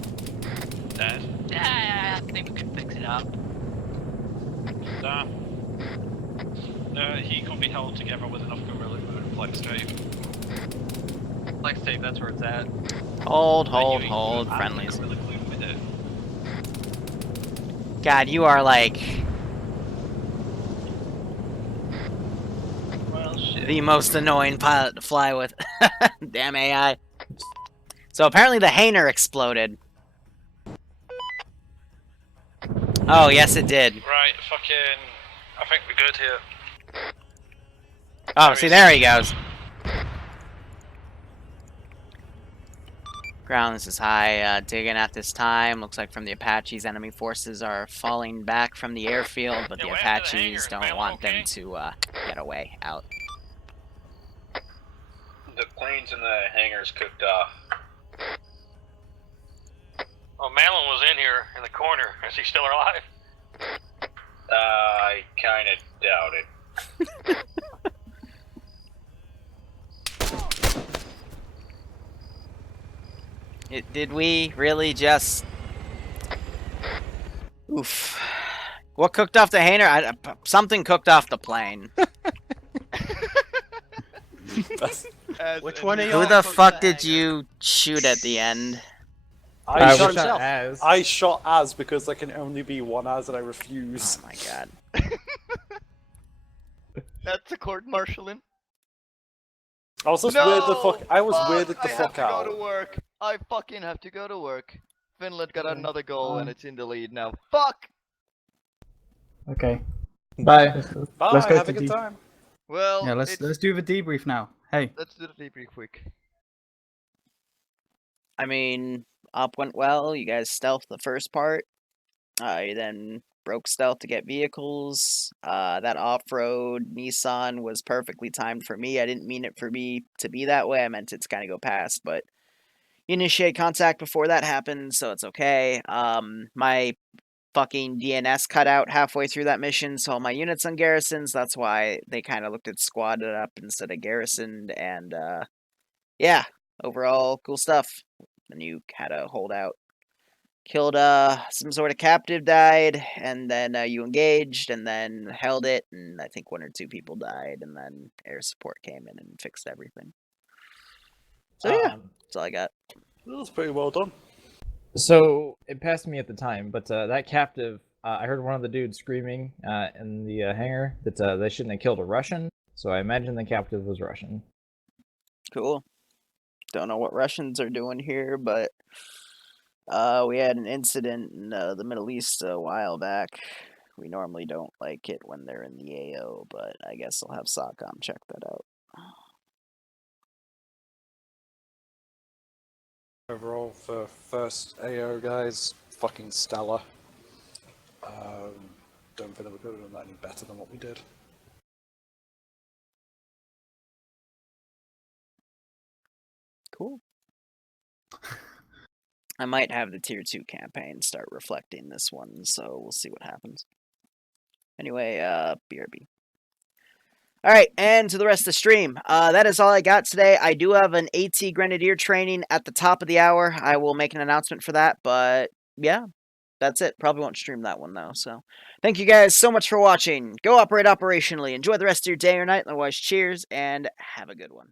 Dead. Yeah, I think we can fix it up. Nah. He could be held together with enough gorilla glue and flex tape. Flex tape, that's where it's at. Hold, friendlies. Gorilla glue with it. God, you are like Well, shit. the most annoying pilot to fly with. Damn AI. So apparently the Hainer exploded. Oh, yes, it did. Right, fucking. I think we're good here. Oh, see, there he goes. Ground, this is high. Digging at this time. Looks like from the Apaches, enemy forces are falling back from the airfield, but the Apaches don't want them to get away out. The planes in the hangars cooked off. Oh, Malin was in here in the corner. Is he still alive? I kinda doubt it. Did we really just... Oof. What cooked off the hangar? Something cooked off the plane. Which one of y'all? Who the fuck did you shoot at the end? I shot shot Az. I shot Az because there can only be one Az, and I refuse. Oh my god. That's a court-martialing. I was just weirded the fuck. I was weirded the fuck I have out. to go to work. I fucking have to go to work. Finland got another goal and it's in the lead now. Fuck! Okay. Bye. Bye. Let's go Have to a good deep. time. Well, Yeah, let's do the debrief now. Hey. Let's do the debrief quick. I mean, op went well. You guys stealthed the first part. You then broke stealth to get vehicles. That off-road Nissan was perfectly timed for me. I didn't mean it for me to be that way. I meant it to kind of go past, but you initiate contact before that happened, so it's okay. My fucking DNS cut out halfway through that mission, so all my units on garrisons. That's why they kind of looked at squadded up instead of garrisoned, and yeah, overall cool stuff. Then you had to hold out. Killed some sort of captive, died, and then you engaged, and then held it, and I think 1 or 2 people died, and then air support came in and fixed everything. So yeah, that's all I got. That was pretty well done. So it passed me at the time, but that captive, I heard one of the dudes screaming in the hangar that they shouldn't have killed a Russian. So I imagine the captive was Russian. Cool. Don't know what Russians are doing here, but we had an incident in the Middle East a while back. We normally don't like it when they're in the AO, but I guess I'll have SOCOM check that out. Overall, for first AO guys, fucking stellar. Don't think that we could have done that any better than what we did. Cool. I might have the Tier 2 campaign start reflecting this one, so we'll see what happens. Anyway, BRB. Alright, and to the rest of the stream. That is all I got today. I do have an AT Grenadier training at the top of the hour. I will make an announcement for that, but yeah, that's it. Probably won't stream that one, though. So, thank you guys so much for watching. Go operate operationally. Enjoy the rest of your day or night. Otherwise, cheers, and have a good one.